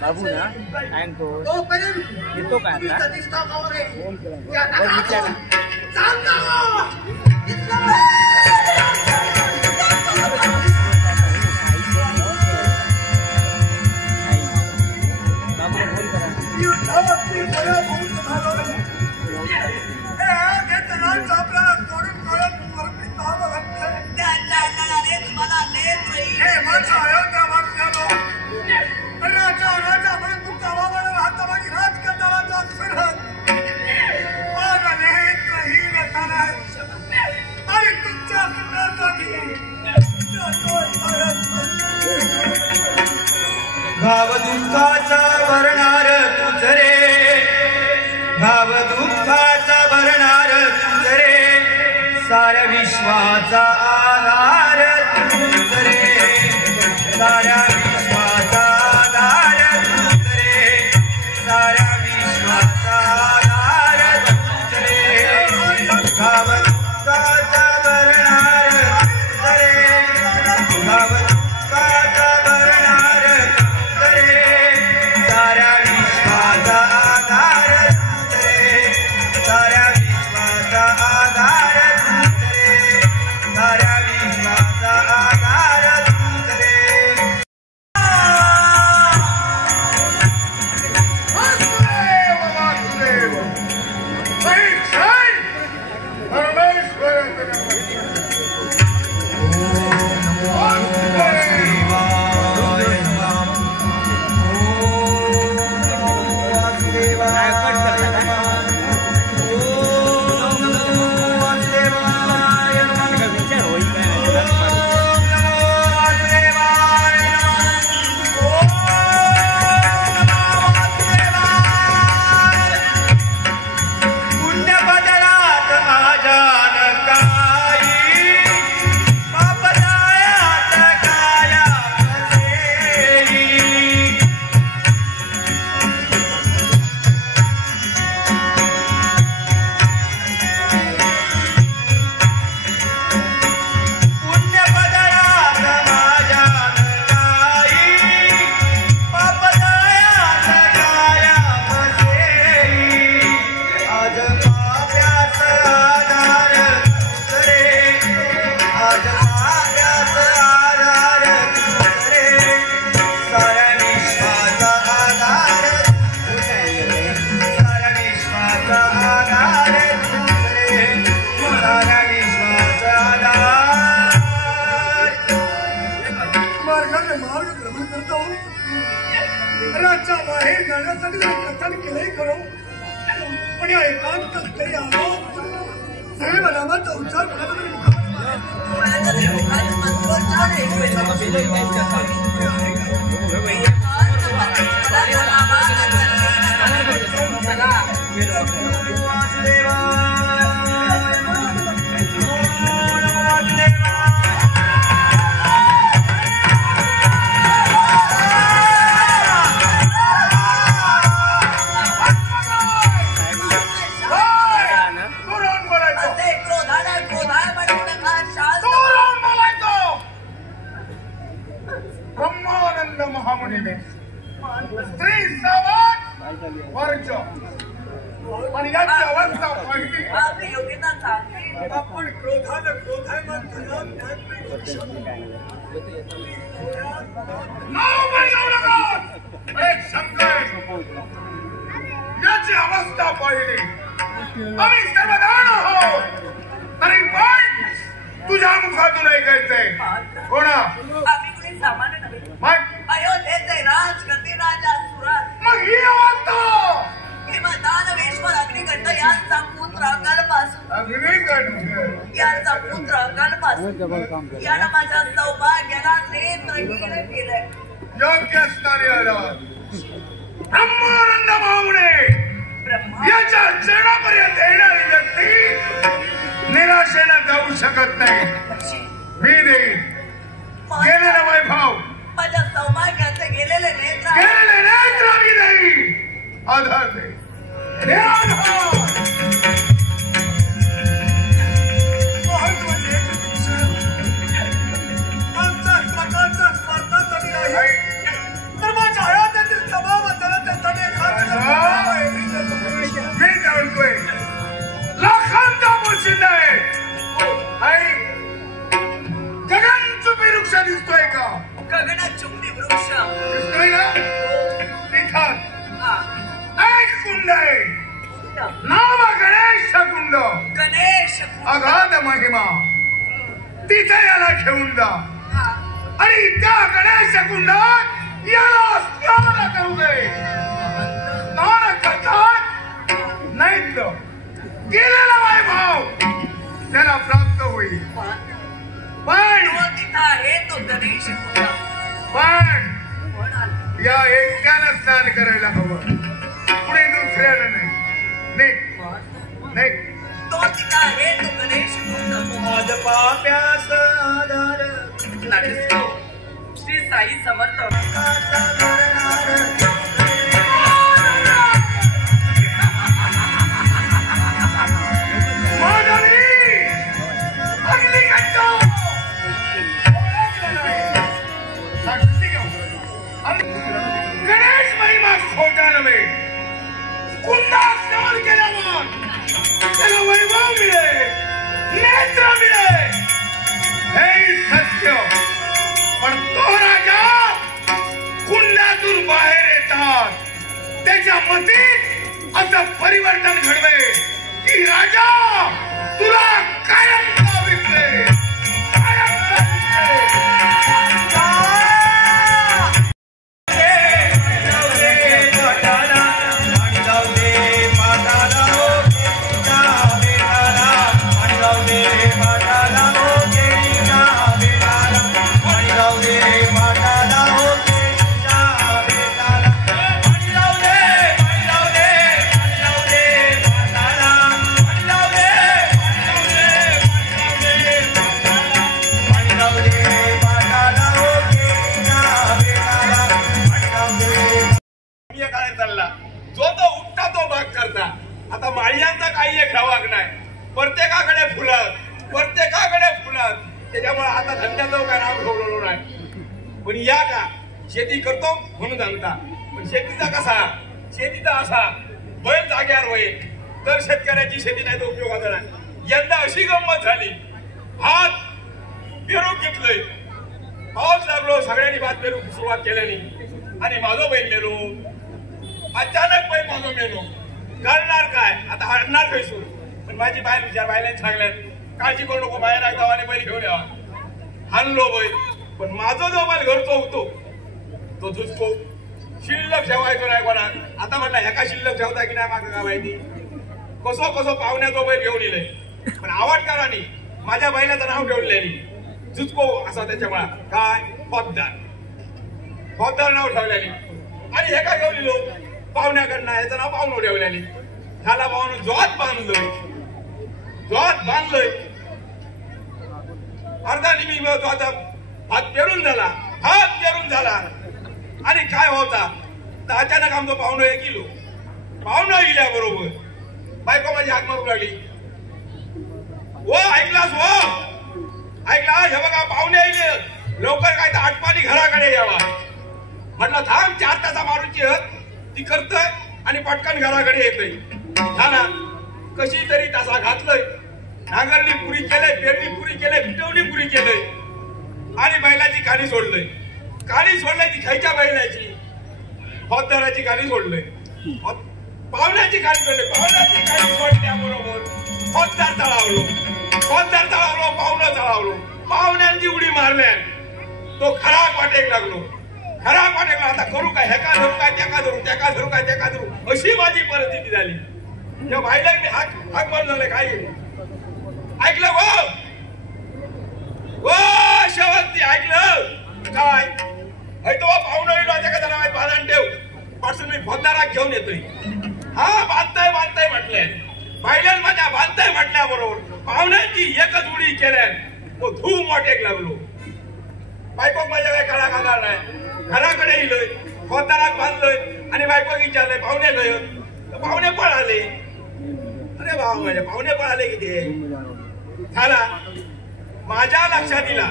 बाबू ना सांगतो येतो का भाव दुःखाचा भरणार तुझ रे, भाव दुःखाचा भरणार तुझ रे, साऱ्या विश्वाचा आधार तुझ रे, साऱ्या विश्वाचा आधार तुझ रे, साऱ्या विश्वाचा आधार तुझ रे, भाव दुःखाचा भरणार तुझ रे, भाव दुःखाचा भरणार साऱ्या विश्वाचा आधार तुझ रे, साऱ्या विश्वाचा आधार तुझ रे, साऱ्या विश्वाचा आधार तुझ रे. वासुदेव वासुदेव परमेश्वर याची अवस्था पाहिली आम्ही सर्वदान आहोत तरी पण तुझ्या मुखातून ऐकायचंय कोणा आम्ही कुणी सामान्य नव्हे मग अयोध्येचे राज गतिराजा सुराज मग ही अवस्था हिमदान वेश्वर अग्निकंठ यांचा पुत्र अकालपासून यांचा पुत्र अकालपासून यानं माझ्या सौभाग्याला नेत्रहीन केलंय योग्य स्थानी आला ब्रह्मानंद मामुने याच्या चरणापर्यंत येणारी व्यक्ती निराशेनं जाऊ शकत नाही मी देईन गेलेला वैभव माझ्या सौभाग्याचे गेलेले नेत्र मी देईन आधार दे आमचा प्रकारचा स्पर्धा तरी आहे अगाध महिमा तिथे याला घेऊन जा आणि त्या गणेश कुंडात याला स्नान करू दे. स्नान करतात नाही तर गेलेला वैभव त्याला प्राप्त होईल. पण या एकट्यानं स्नान करायला हवं, पुढे दुसऱ्याला नाही. माझ पाप्यास आधार श्री साई समर्थ. गणेश महिमा खोटा नव्हे. कुंडा स्नान केल्यावर त्याला वैभव मिळेल, नेत्र मिळेल, हे सत्य. पण तो राजा कुंडातून बाहेर येतात त्याच्या मतीत असं परिवर्तन घडवे की राजा तुला कायम विकले, त्याच्यामुळे आता धंद्याचं काय नाव ठेवलेलं नाही. पण या का शेती करतो म्हणून सांगता. पण शेतीचा कसा, शेतीचा असा बैल जाग्यावर होईल तर शेतकऱ्याची शेती नाही तर उपयोगाचा नाही. यंदा अशी गंमत झाली, भात पेरू घेतलंय, पाऊस लागलो, सगळ्यांनी भात पेरू सुरुवात केल्याने आणि माझं बैल मेलो. अचानक बैल माझं मेलो. करणार काय आता, हरणार कैसूर. पण माझी बाहेर विचार बायला सांगल्यात काळजी करू नको, बाहेर आहे गावाने बैल घेऊन यावा. हाणलो बैल, पण माझा जो बैल घरचो होतो तो झुजको शिल्लक ठेवायचो नाही कोणा. आता म्हटलं ह्याका शिल्लक ठेवता की नाही मागं का माहिती. कसो कसो पाहुण्याचो बैल घेऊन येईल. पण आवडकारांनी माझ्या बैलाचं नाव ठेवलेली झुजको असा त्याच्यामुळे काय फौजदार नाव ठेवलेली. आणि हे काय घेऊन येलो पाहुण्याकडनं, याचं नाव पाहुणं ठेवलेली. त्याला पाहुणं जोत बांधलोय. अर्धा निमी मिळतो आता भात पेरून झाला, आणि काय होता तर अचानक आमचं पाहुणं एक किलो पाहुणं गेल्या बरोबर बायको माझी हाक मारू लागली. ओ ऐकलास ऐकला, हे बघा पाहुणे आले, लवकर काय तर आटपाणी घराकडे यावा. म्हटलं थांब, 4 तासा मारूची ती करतोय आणि पटकन घराकडे येतोय. ना कशी तरी तासा घातलंय, नांगरणी पुरी केलंय, पेरणी पुरी केलंय, पिटवणी पुरी केलंय आणि बैलाची काणी सोडलंय. ती खायच्या बैलाची, फौजदाराची काणी सोडलंय, पाहुण्याची काणी सोडल्याबरोबर फौजदार तळावलो, पाहुणं तळावलो. पाहुण्यांची उडी मारल्या, तो खराब वाटेक लागलो. आता करू काय, ह्याका धरू काय, त्याका धरू अशी माझी परिस्थिती झाली. त्या बाईला मी हाक मारून झालं. काय ऐकलं शेवंती, ऐकलं काय तो पाहुणं येलो त्याका जरा बांधून ठेव पासून मी फौजदारात घेऊन येतोय. हा बांधताय म्हटलंय, बाईला माझ्या बांधताय म्हटल्या बरोबर पाहुण्यांची एकच उडी केल्या, तो धूम वाटेक लागलो. बायकोक माझ्या काय कळा खाणार नाही. घराकडे येलोय, फौजदारात बांधलोय आणि बायको विचारलंय पाहुणे गय, पाहुणे पळाले. अरे भाऊ माझ्या पाहुणे पळाले किती झाला. माझ्या लक्षात दिला,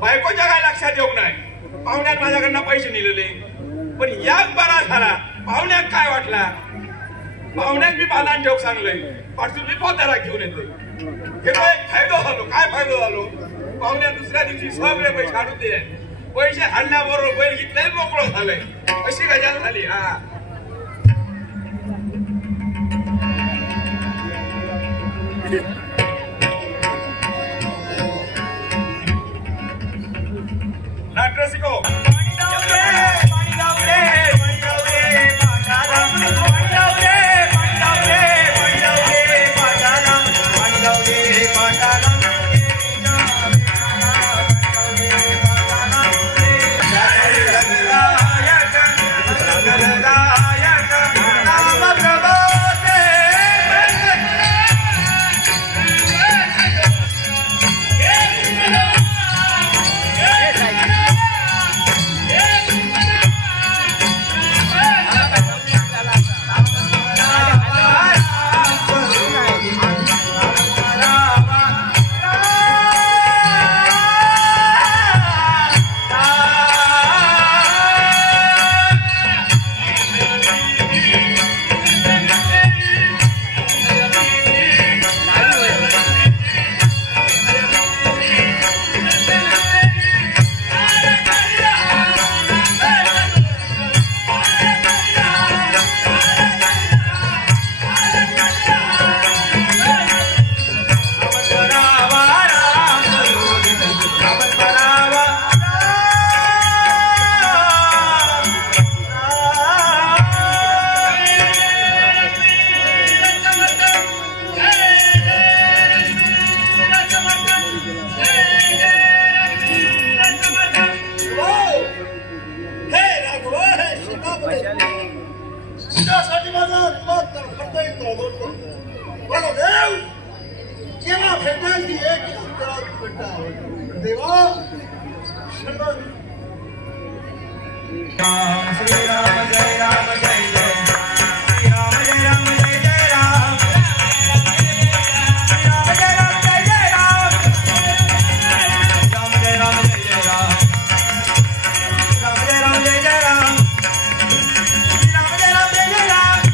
बायकोच्या काय लक्षात येऊ नाही. पाहुण्यात माझ्याकडनं पैसे नेलेले, पण याच बरा झाला. पाहुण्यात काय वाटला, पाहुण्यात मी बांधण ठेव सांगलंय, पाठून मी फौजदारात घेऊन येतोय. हे फायदा झालो, काय फायदा झालो. पाहुण्या दुसऱ्या दिवशी सगळे पैसे आणून दिले. पैसे आणल्याबरोबर बैल घेतलाय, मोकळं झालंय. अशी गजाल झाली. हा रसिको तुझ्यासाठी माझा आत्मा तडफडतोय तळमळतो. मला देव केव्हा भेटेल ती एक उत्तरात भेटा देवा. श्री राम जय राम जय जय श्री राम जय राम जय जय राम श्री राम जय राम जय जय राम राम जय राम जय जय राम राम जय राम जय जय राम श्री राम जय राम जय जय राम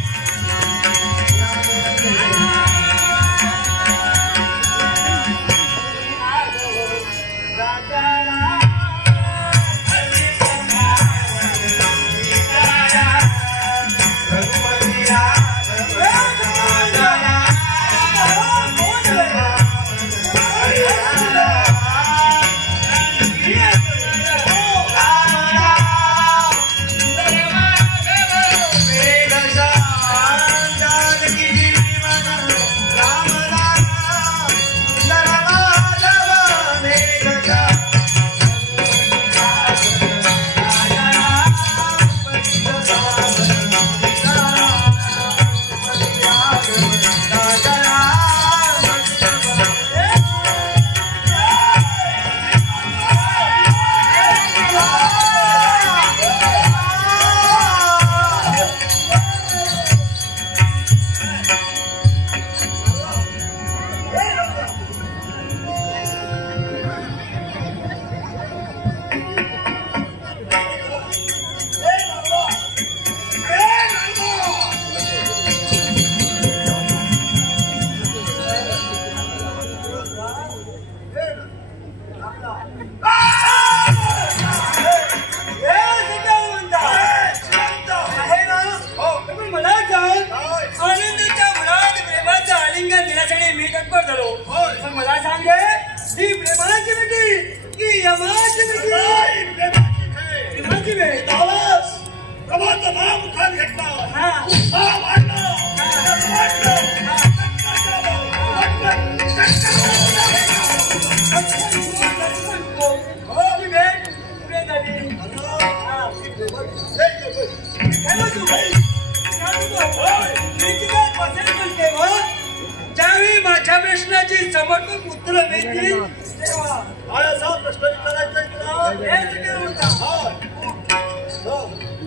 ज्यावेळी माझ्या प्रश्नाची समर्पक उत्तर मिळतील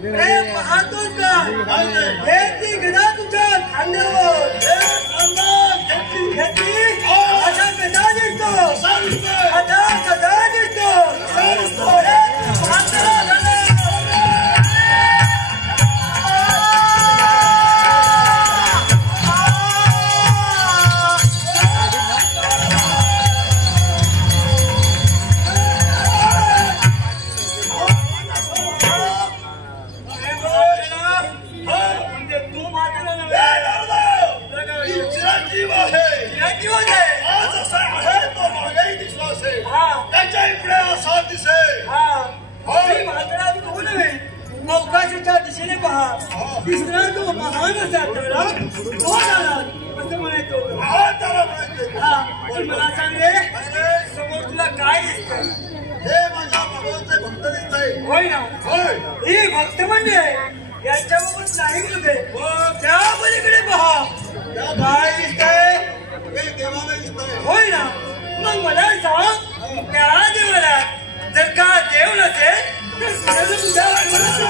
प्रेम पाहतो का हे ती गदा तुझ्या खांद्यावर घेतली असा कदा दिसतो असा कदा दिसतो चिरंजीव आहे. पहा तिसरा तो महान असा तळा कोण आला असं म्हणायचो पण मला सांग रे समोर तुला काय दिसतंय हे माझ्या भगवंत भक्त दिसतंय होय ना होय ही भक्त म्हणजे यांच्याबरोबर नाही होते त्या पलीकडे पहा काय दिसतंय हे देवाला दिसतंय होय ना मग मला सांग त्या देवाला जर का देव नसेल तर सूर्याला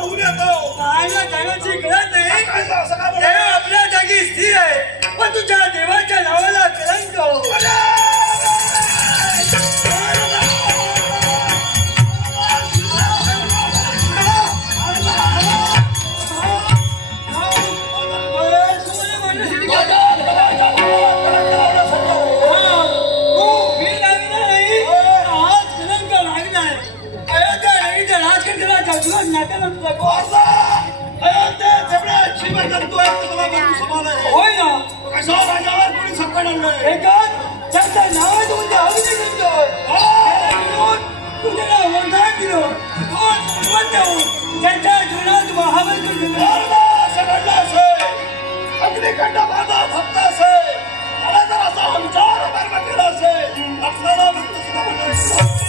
पूजा पाहायला जाण्याची गरज नाही देव आपल्या जागी स्थिर आहे पण तुझ्या देवाच्या नावाला कलंक होय ना राजावर कोणी संकट आणलंय त्याचं नाव तुमच्या तुझ्याला वरदान दिलं त्याच्या जीवनात महाबळ अग्निकांड माझा भक्त असेल त्याला जर असा विचार कर्म केला असेल आपल्याला भक्त सुद्धा म्हणलं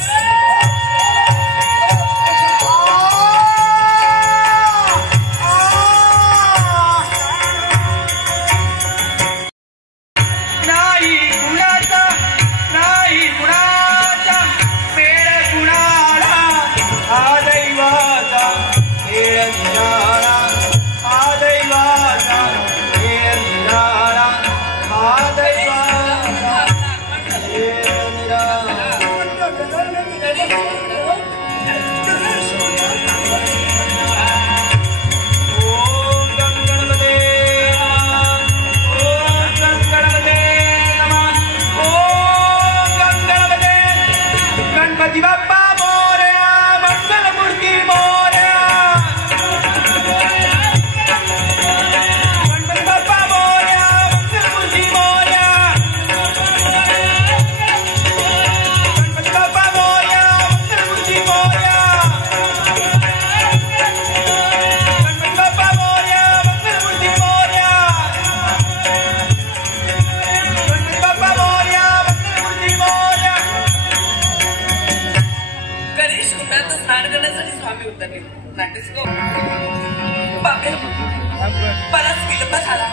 बराच विलंब झाला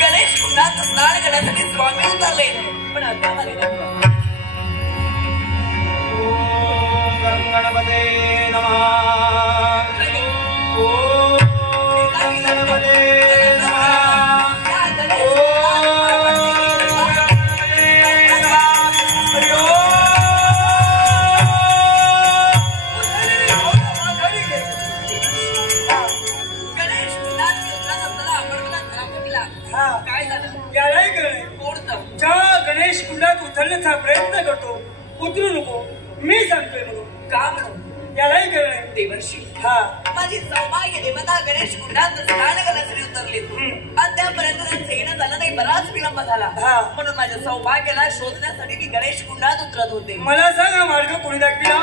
गणेश कुंडात स्नान करण्यासाठी स्वामी उतरले पण अद्याप आले नाही गणपते नमः ओम गणपते गणेश कुंडात उतरण्याचा प्रयत्न करतो उतरू नको मी सांगतोय म्हणून का म्हणून यालाही कळलंय देवर्षी हा माझी सौभाग्य देवता गणेश कुंडात स्नान करण्यासाठी उतरली अद्यापर्यंत त्यांचं येणं झालं नाही बराच विलंब झाला म्हणून माझ्या सौभाग्याला शोधण्यासाठी मी गणेश कुंडात उतरत होते मला सांग हा मार्ग कोणी दाखविला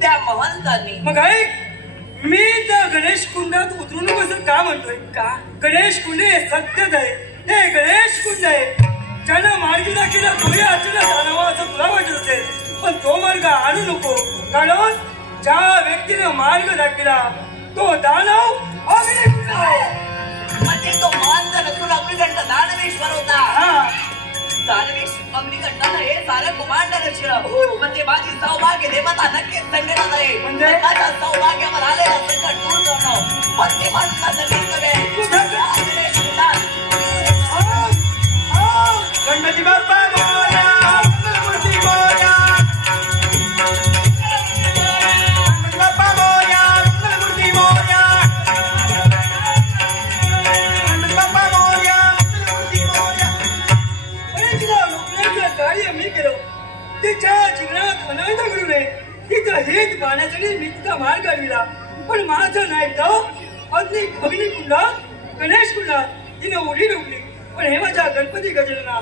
त्या महंतांनी मग ऐक मी त्या गणेश कुंडात उतरू नको असं का म्हणतोय का गणेश कुंड हे सत्यच आहे हे गणेश कुंड आहे ज्यानं मार्ग दाखविला तोही अचानक आणावा असं तुला वाटत असेल पण तो मार्ग आणू नको कारण ज्या व्यक्तीने मार्ग दाखविला तो दानव म्हणजे तो महंत नसून अग्निकंठ दानवेश्वर होता दानवेश अग्निकंठानं हे सारं कुमांड रचलं म्हणजे माझी सौभाग्य देवता नक्कीच संकटात आहे म्हणजे माझ्या सौभाग्यावर आलेला संकट दूर करणं पण ते माणसाचं गणपती बाप्पा मोरया मंगलमूर्ती मोरया गणपती बाप्पा मोरया मंगलमूर्ती मोरया गणपती बाप्पा मोरया मंगलमूर्ती मोरया अरे तिला लोकांचं कार्य मी केलं तिच्या जीवनात अनंत करू नये तिचं हित पाहण्यासाठी मी तिचा मार्ग काढविला पण माझं नाही तर अग्निकुंडा गणेश कुंडा तिने उडी डुबली पण हे माझ्या गणपती गजरना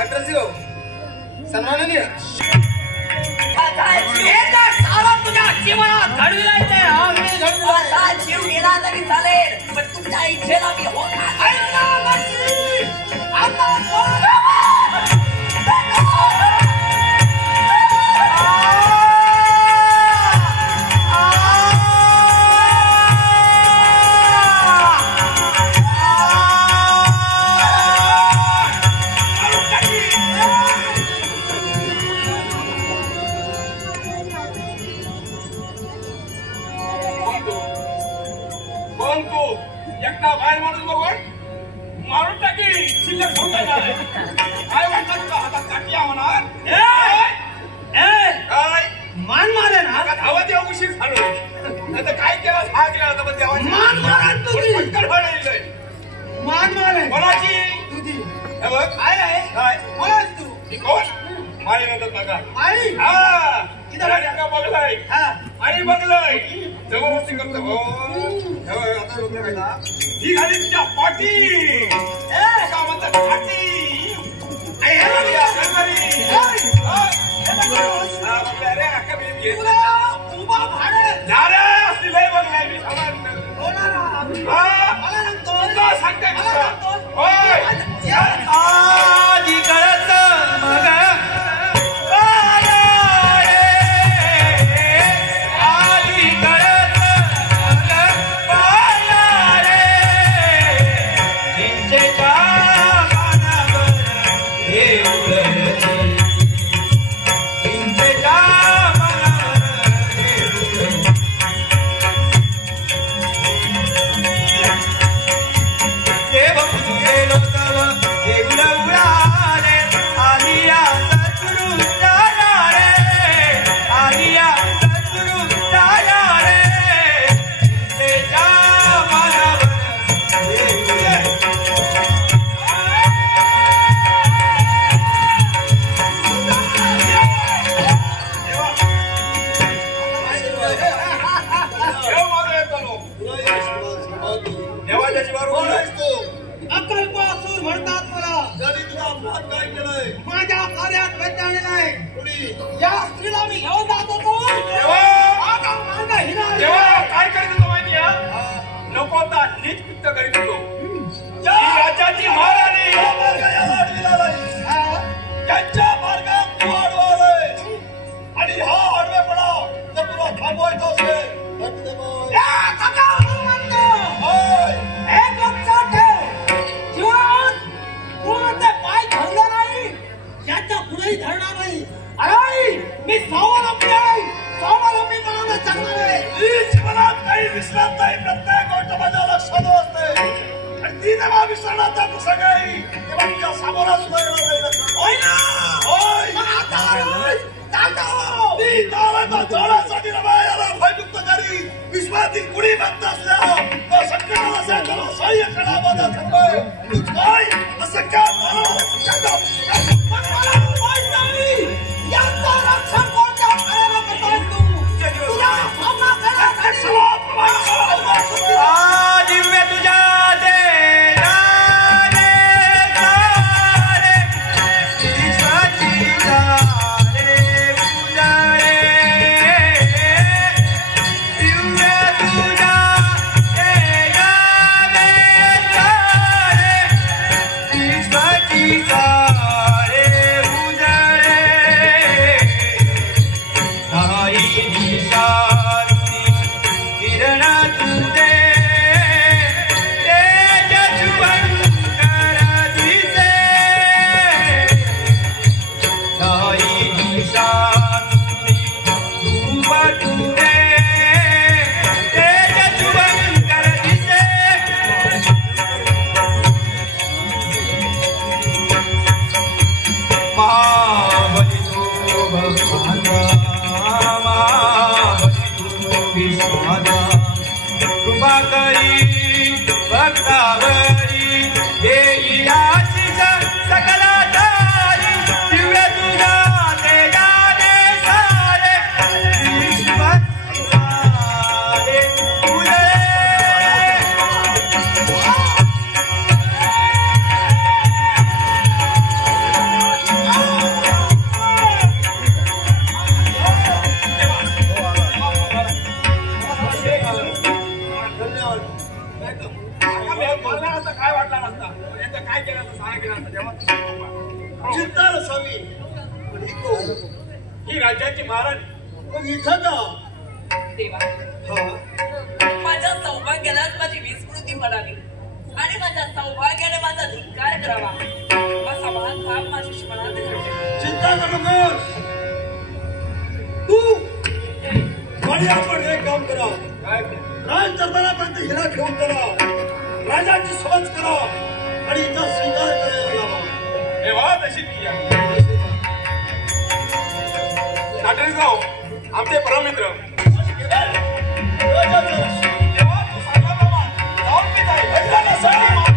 डॉक्टर जी हो सन्माननीय साला तुझ्या जीवनात घडविलायचंय आता जीव गेला तरी चालेल पण तुमच्या इच्छेला मी होणार एकटा बाहेर माणूस बघून मारून टाकी शिल्लक होता काय वाटतं तुला हातात काटिया होणार काय मान मारे ना धावत या उशीर झालो आता काय केलं हा केला होता पण देवा मान मारा तुझी मान मारे कोणाची तुझी हे बघ काय आहे काय कोणाच तू ती कोण मारी नंतर नका आई हा इथं का बघलाय हा आणि बघलाय जबरदस्ती करतो हो आता बघलं काय ना ही घाली तुझ्या पाठी का म्हणतात पाठी आई हे बघ या गणपती अरे अक्का मी उभा भाडे जा रे असली लय बघलाय मी सांगते होय आधी कळत मग या स्त्रीला मी घेऊन जात होतो काय करीत होतो माहिती आहे नको होता नीट पित्त करीत होतो राज्याची महाराणी त्यांच्या मार्गात तू अडवलंय आणि हा आडवेपणा जर तुला थांबवायचा असेल एक लक्षात ठेव जीवनात कोणाचे पाय धरले नाही याच्या पुढेही धरणार नाही अरे मी स्वावलंबी आहे स्वावलंबी बनवणं चालणार आहे जीवनात काही विसरत नाही प्रत्येक गोष्ट माझ्या लक्षात असते आणि ती जेव्हा विसरणार तर तू सगळी तेव्हा तुझ्या समोर सुद्धा येणार नाही होय ना होय ती तावता जोडासाठी रमायाला भयमुक्त करी विश्वातील कुणी बंद असल्या तर संकटाला साठवून सह्य कणामध्ये थांबय तू काय असं का यांचा रक्षण कोणत्या करायला करतोय तू तुझ्या सामना करण्यासाठी दिव्य तुझ्या सांगितलं तेव्हा तू चिंता नसावी. पण ही कोण? ही राज्याची महाराणी. मग इथं का? देवा, हा, माझ्या सौभाग्यालाच माझी विस्मृती म्हणावी आणि माझ्या सौभाग्याने माझा धिक्कार करावा असा महान पाप माझ्या मनात घडले. चिंता करू नकोस. तू आणि आपण एक काम करा. काय राज दरबारापर्यंत हिला घेऊन चला, राजाची समज करा आणि हिचा स्वीकार करायला लावा. तेव्हा तशी क्रिया. नाटरीगाव आमचे परममित्र तेव्हा तू सांगा बाबा जाऊन मी जाईल. ऐकायला सांग.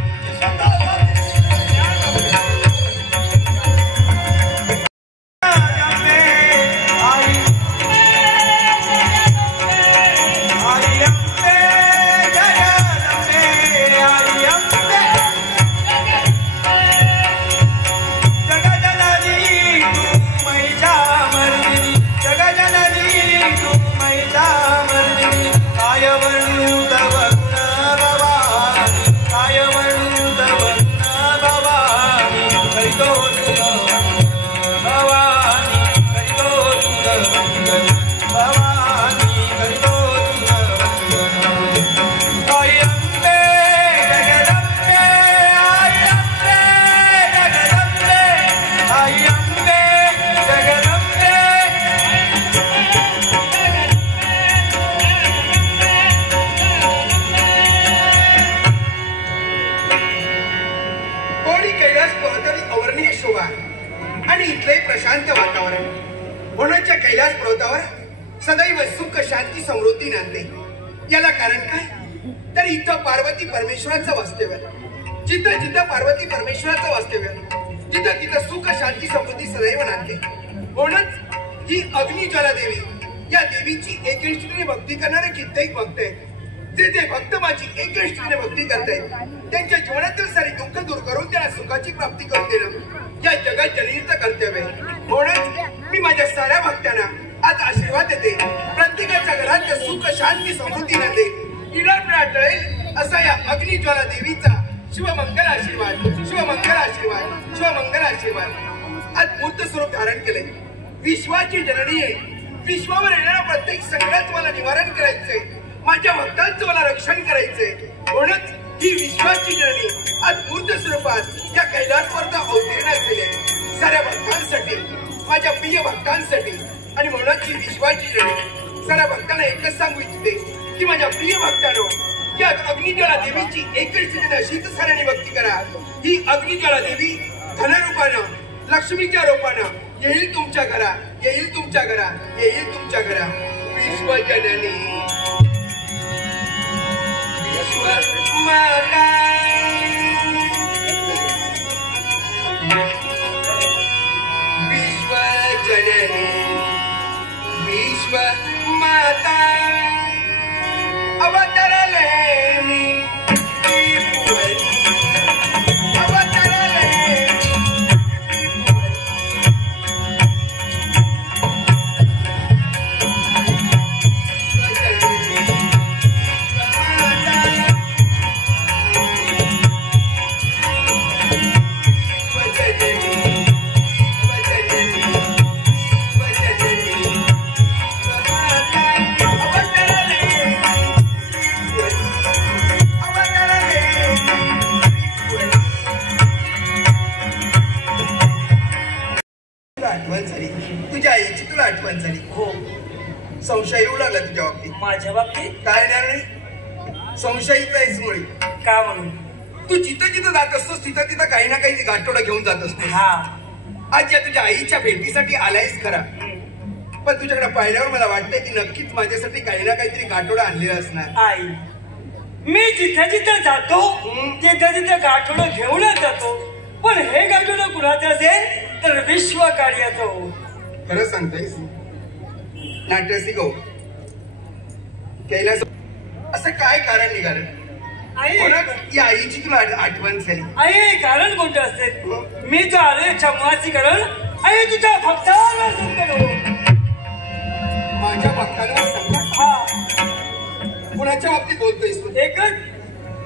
कैलास पर्वतावर सदैव सुख शांती समृद्धी नांदते. याला कारण काय? तर इथं पार्वती परमेश्वराचं वास्तव्य. जिथं जिथं पार्वती परमेश्वराचं वास्तव्य तिथं तिथं सुख शांती समृद्धी सदैव नांदते. म्हणूनच ही अग्निज्वाला देवी या देवीची एकेष्टीने भक्ती करणारे कित्येक भक्त आहेत. जे जे भक्त माझी एकेष्टीने भक्ती करतायत त्यांच्या जीवनातील सारी दुःख दूर करून त्यांना सुखाची प्राप्ती करून देणं या जगात जननीचं कर्तव्य आहे. म्हणून मी माझ्या साऱ्या भक्तांना आज आशीर्वाद देते. प्रत्येकाच्या घरात सुख शांती समृद्धी नांदे, इडापिडा टळेल असा या अग्निज्वाला देवीचा शिवमंगल आशीर्वाद, शिवमंगल आशीर्वाद, शिवमंगल आशीर्वाद आज मूर्त स्वरूप धारण केलंय. विश्वाची जननी आहे. विश्वावर येणारा प्रत्येक संकटाचं मला निवारण करायचंय. माझ्या भक्तांचं मला रक्षण करायचंय. म्हणूनच ही विश्वाची जननी आज मूर्त स्वरूपात या कैलासवरचा अवतीर्ण झाले. साऱ्या भक्तांसाठी, माझ्या प्रिय भक्तांसाठी आणि म्हणूनच ही विश्वाची जननी साऱ्या भक्तांना एकच सांगू इच्छिते की माझ्या प्रिय भक्तांनो, या अग्निज्वाला देवीची एकच शीत साऱ्याने भक्ती करा. ही अग्निज्वाला देवी धनरूपानं, लक्ष्मीच्या रूपानं येईल तुमच्या घरा, येईल तुमच्या घरा, येईल तुमच्या घरा. विश्वजननी विश्वमाता विश्वजननी विश्वमाता अवतरले संशय येऊ लागला तुझ्या बाबतीत. माझ्या बाबतीत काय नाही, संशयीच आहेस मुळे. का म्हणून? तू जिथं जिथं जात असतोस तिथं तिथं काही ना काही गाठोडा घेऊन जात असतो. हा, आज या तुझ्या आईच्या भेटीसाठी आलायस खरा, पण तुझ्याकडे पाहिल्यावर मला वाटतंय की नक्कीच माझ्यासाठी काही ना काहीतरी गाठोडा आणलेला असणार. आई, मी जिथे जिथे जातो तिथे तिथे गाठोडं घेऊनच जातो. पण हे गाठोडं कुणाचं असेल तर विश्व कार्याचं. खरं सांगतायस नाट्यसी गो कैलास, असं काय कारण निघालं? आई, या आईची तुला आठवण झाली? आई, कारण कोणतं असते? मी तर आलोय क्षमाची कारण. आई, तुझ्या भक्तांना करू. माझ्या भक्तांना संकट? हा, कुणाच्या बाबतीत बोलतोयस तू? एकच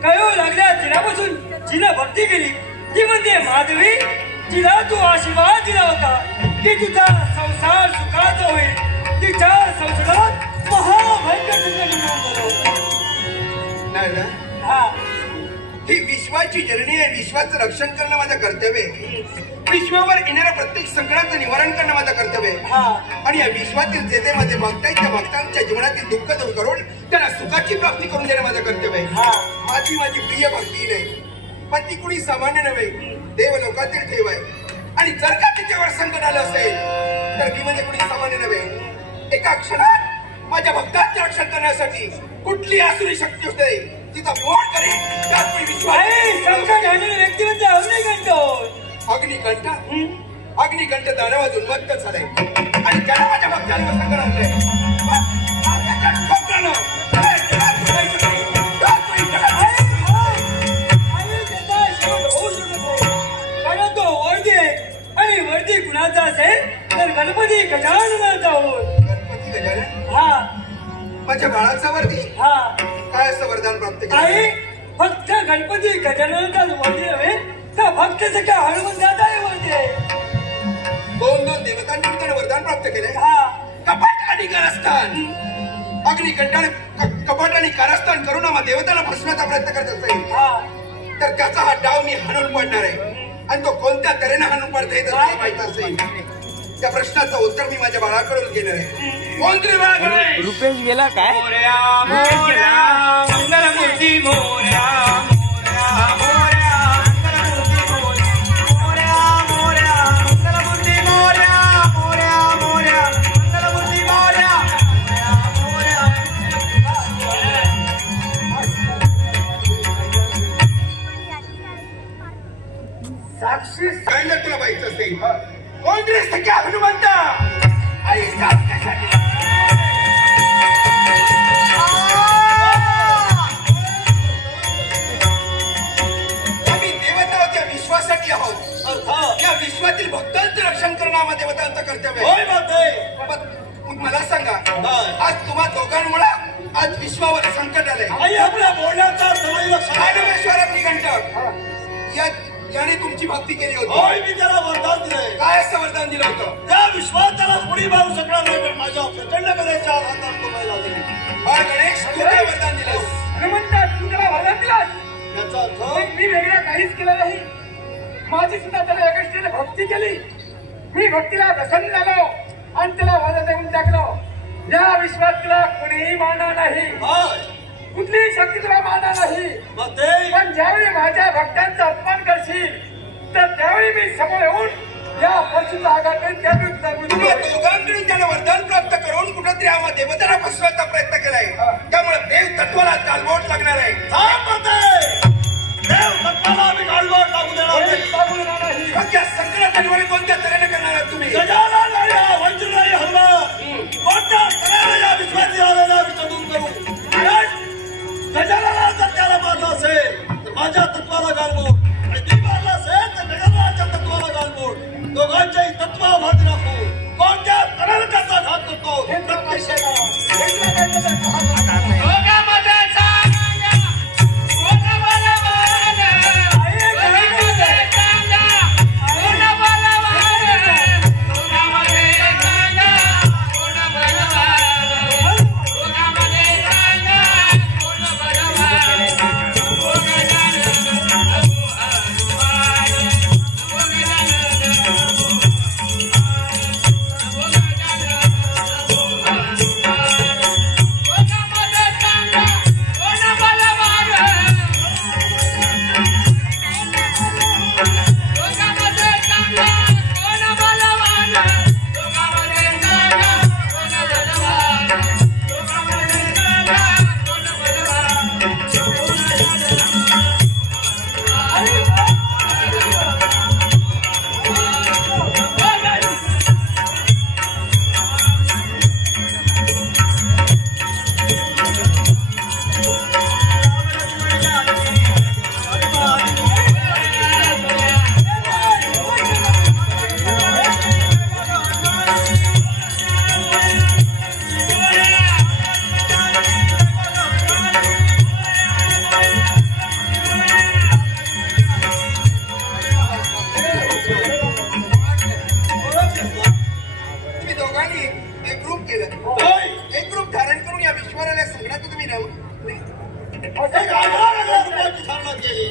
कयो लागल्या दिनापासून जिनं भक्ती केली ती म्हणजे माधवी. तिला तू आशीर्वाद दिला होता की तुझा संसार सुखाचा होईल. तिच्या संसारात महाभयंकर नाही ना, हा ही विश्वाची जननी आहे. विश्वाचं रक्षण करणं माझं कर्तव्य आहे. विश्वावर येणाऱ्या प्रत्येक संकटाचं निवारण करणं माझं कर्तव्य आहे. आणि या विश्वातील जे माझे भक्त आहेत त्या भक्तांच्या जीवनातील दुःख दूर करून त्यांना सुखाची प्राप्ती करून देणं माझं कर्तव्य आहे. माझी प्रिय भक्ती नाही, पण ती कुणी सामान्य नव्हे, देव लोकातील ठेव आहे. आणि जर का तिच्यावर संकट आलं असेल तर मी म्हणजे कुणी सामान्य नव्हे. एका क्षणात माझ्या भक्तांचे रक्षण करण्यासाठी कुठली आसुरी शक्ती होते तिचा मोड करेल. त्यात मी विश्वास व्यक्ती म्हणजे अग्निकंठ. अग्निकंठ दानवात उन्मत्त झालाय आणि त्याला माझ्या भक्तांवर संकट आणलंय. कारण तो वर्दी आणि वर्दी कुणाचा असेल तर गणपती गजाननाचा होत. गणपती गजानन हा माझ्या बाळाचा वर्दी. हा काय असं वरदान प्राप्त आहे? फक्त गणपती गजाननाचा वर्दी नव्हे तर भक्त सख्या हनुमंताचाही वर्दी आहे. दोन देवतांनी त्याने वरदान प्राप्त केले. कपाट आणि कारस्थान. अग्निकंठाने कपाट आणि कारस्थान करून आम्हा देवताला भस्माचा प्रयत्न करत असेल तर त्याचा हा डाव मी हाणून पडणार आहे. आणि तो कोणत्या तऱ्हेने हाणून पडता येत माहित असेल. त्या प्रश्नाचं उत्तर मी माझ्या बाळाकडून गेलं आहे. कोणतरी बाळाकडे रुपेश गेला काय? मंगलमूर्ती मोरया साक्षी सांगितलं तुला पाहिजे असेल. कोणतरी सख्या हनुमंता आई आम्ही देवताच्या विश्वासाठी आहोत. या विश्वातील भक्तांचं रक्षण करणं आम्हा देवतांचं कर्तव्य आहे. मला सांगा, आज तुम्हा दोघांमुळे आज विश्वावर संकट आलंय. आपल्या बोलण्याचा याने तुमची भक्ती केली होती. होय, मी त्याला वरदान दिलंय. काय असं वरदान दिलं होतं? त्या विश्वात त्याला कोणी मारू शकणार नाही, पण माझ्या प्रचंड गणेशच्या हातात तो महिला दिली. बाळ गणेश, तू काय वरदान दिलंस? हनुमंता, तू त्याला वरदान दिलास? याचा अर्थ मी वेगळं काहीच केलं नाही. माझी सुद्धा त्याला एकाष्टीने भक्ती केली. मी भक्तीला प्रसन्न झालो आणि त्याला वरदान देऊन टाकलं. या विश्वात तुला कोणीही मानणार नाही, कुठलीही शक्ती तुला मानणार नाही. पण ज्यावेळी माझ्या भक्तांचा अपमान करशील तर त्यावेळी मी समोर येऊन या परिस्थितीचा आघात करेन. तुम्हा दोघांकडून त्याला वरदान प्राप्त करून कुठंतरी आम्हा देवताला फसवायचा प्रयत्न केलाय. त्यामुळे देव तत्वाला गालबोट लागणार आहे. देव तत्वाला आम्ही गालबोट लागू देणार नाही. मग या संकटाचा निवारण कोणत्या तऱ्हेने करणार आहात तुम्ही? गजानन नाही, हा वज्र नाही, हलवा कोणत्या तऱ्हेने या विश्वाची आलेला विषदून करू. गजाननाला जर त्याला मारलं असेल तर माझ्या तत्वाला गालबोट, आणि ती मारलं असेल तर गजाननाच्या तत्वाला गालबोट. दोघांच्याही तत्वावर राखू. कोणत्या तऱ्हेने त्याचा घात करतो हे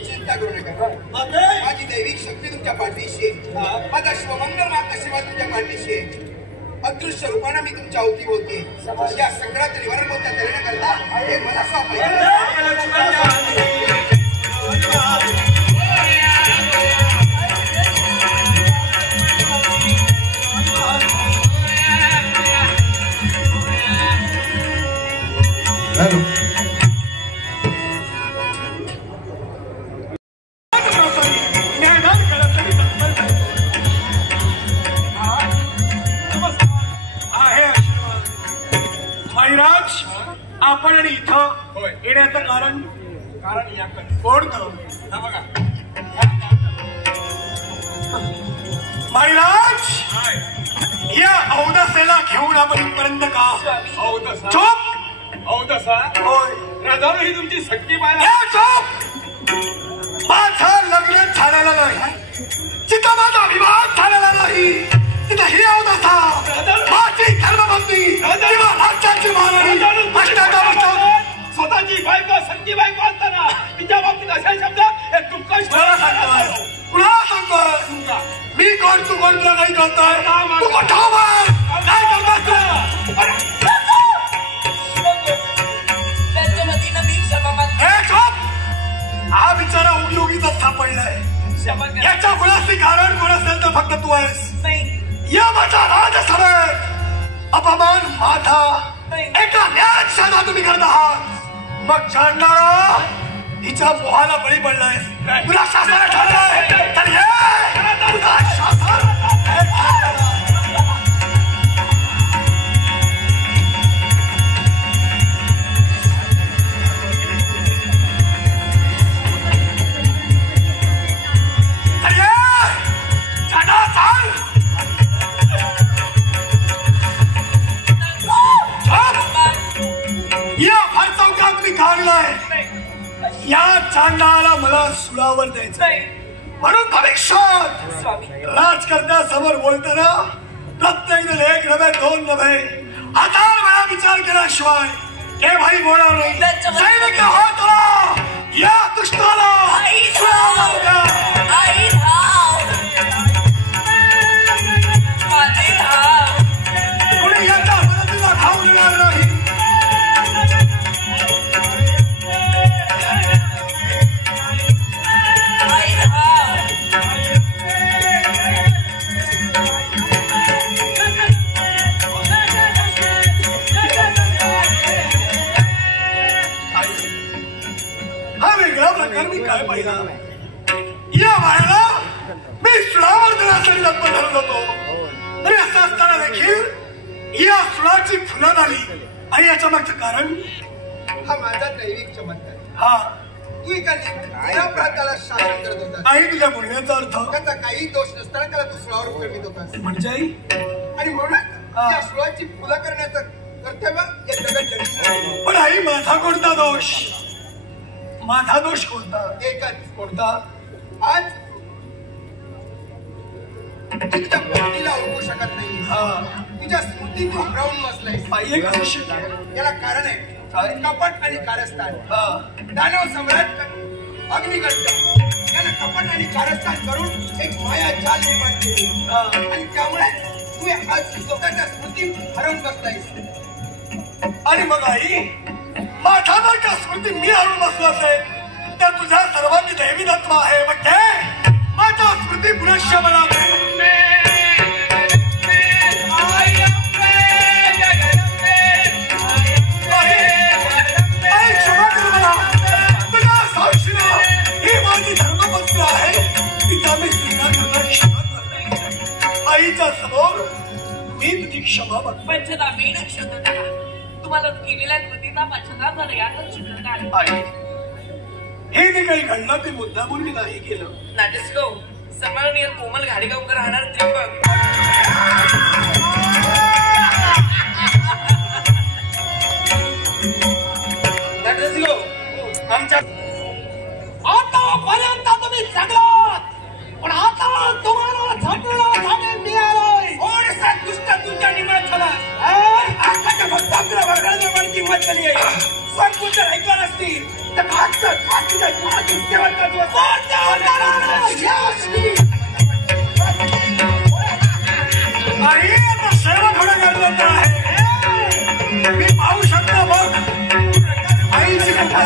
चिंता करू नका. माझी दैविक शक्ती तुमच्या पाठीशी आहे. माझा शिवमंगल आशीर्वाद तुमच्या पाठीशी आहे. अदृश्य रूपाने मी तुमच्या अवती होते. या संकटाचं निवारण कोणत्या तऱ्हेने करता हे मला आपण आणि इथं येण्याचं कारण कोणतं बघा महाराज या अवदसेला घेऊन आपण इथपर्यंत का चोप अवदसा होय राजानं ही तुमची सक्की पाहिला चोप माझं लग्न झालेलं नाही तिथं माझा विवाह झालेला नाही तिथं ही अवदसा माझी धर्मबंदी किंवा राज्याची महाराणी स्वतःची बायको सक्की बायको असताना तिच्या बाबतीत अशा शब्द हे तुमका पुन्हा सांगतो मी कोण तू कोण तुला काही करतोय तू कुठं काय करतोस हा बिचारा उगीच सापडलाय याच्या गुणाचे कारण कोण असेल तर फक्त तू आहेस. या माझ्या राजसभेत अपमान माझा एका न्यायात शाळा तुम्ही करत आहात. मग जाणणारा हिच्या मोहाला बळी पडलाय तुला शासनाने ठरलंय तर हे तुझा शासन या चांडाला मला सुळावर द्यायचंय म्हणून भविष्यात राजकर्त्यासमोर बोलताना प्रत्येक जण एक नव्हे दोन नव्हे 1000 वेळा विचार केल्याशिवाय हे भाई बोलणार नाही. सैनिक हो तुला या दुष्टाला कोणी याच्या मदतीला धाव देणार नाही. मी काय पाहिला या बाळाला मी सुळावर देण्यासाठी जन्म धरत होतो तरी असं असताना देखील या सुळाची फुलं आली आणि याच्या मागचं कारण हा माझा दैविक चमत्कार. हा तू एका निरापराधाला शासन करत होतास आई तुझ्या बोलण्याचा अर्थ त्याचा काही दोष नसताना त्याला तू सुळावर फिरवित होतास म्हणजे आणि म्हणून या सुळाची फुलं करण्याचं कर्तव्य या जगात. पण आई माझा कोणता दोष माझा दोष कोणता एकच कोणता आज तुझ्या पत्नीला ओळखू शकत नाही तुझ्या स्मृती तू हरवून बसलाय याला कारण आहे कपट आणि कारस्थान. दानव सम्राट अग्निकंठ त्यानं कपट आणि कारस्थान करून एक माया जाल निर्माण केली आणि त्यामुळे तू आज लोकांच्या स्मृती हरवून बसलायस. आणि मग आई माझा जर का स्मृती मी हरवून बसलो असेल तर तुझ्या सर्वांनी दैवी तत्व आहे म्हणजे माझ्या स्मृती पुनश्च मला क्षमा कर मला तुझ्या साक्षीला ही माझी धर्मपत्र आहे तिचा मी स्वीकार करणार क्षमा करणार. आईच्या समोर मी तुझी क्षमा मागतो. तुम्हाला केलेल्या कृतीचा पश्चाताप झाला यातच शिकत आहे. हे जे काही घडलं ते मुद्दामून मी नाही केलं. नाटस्को सन्माननीय कोमल घाडेगावकर राहणार त्र्यंबक नाटस्को आमच्या आतापर्यंत तुम्ही जगलात पण आता तुम्हाला झाडून मिळालोय. ओरसा दुष्ट तुमच्या निमत झाला. आताच्या भक्तांना वर्गाला किंमत केली आहे. पण तू जर ऐकला नसतील तर तुझ्या जीवाची सेवा करतो आई आता सेवा थोडं गरजेचं आहे मी पाहू शकतो बघ आईची कृपा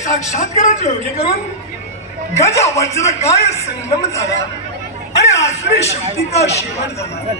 साक्षात्काराची योग्य करून गजा वज्र काय संगम झाला आणि आश्री शक्तीचा शेवट झाला.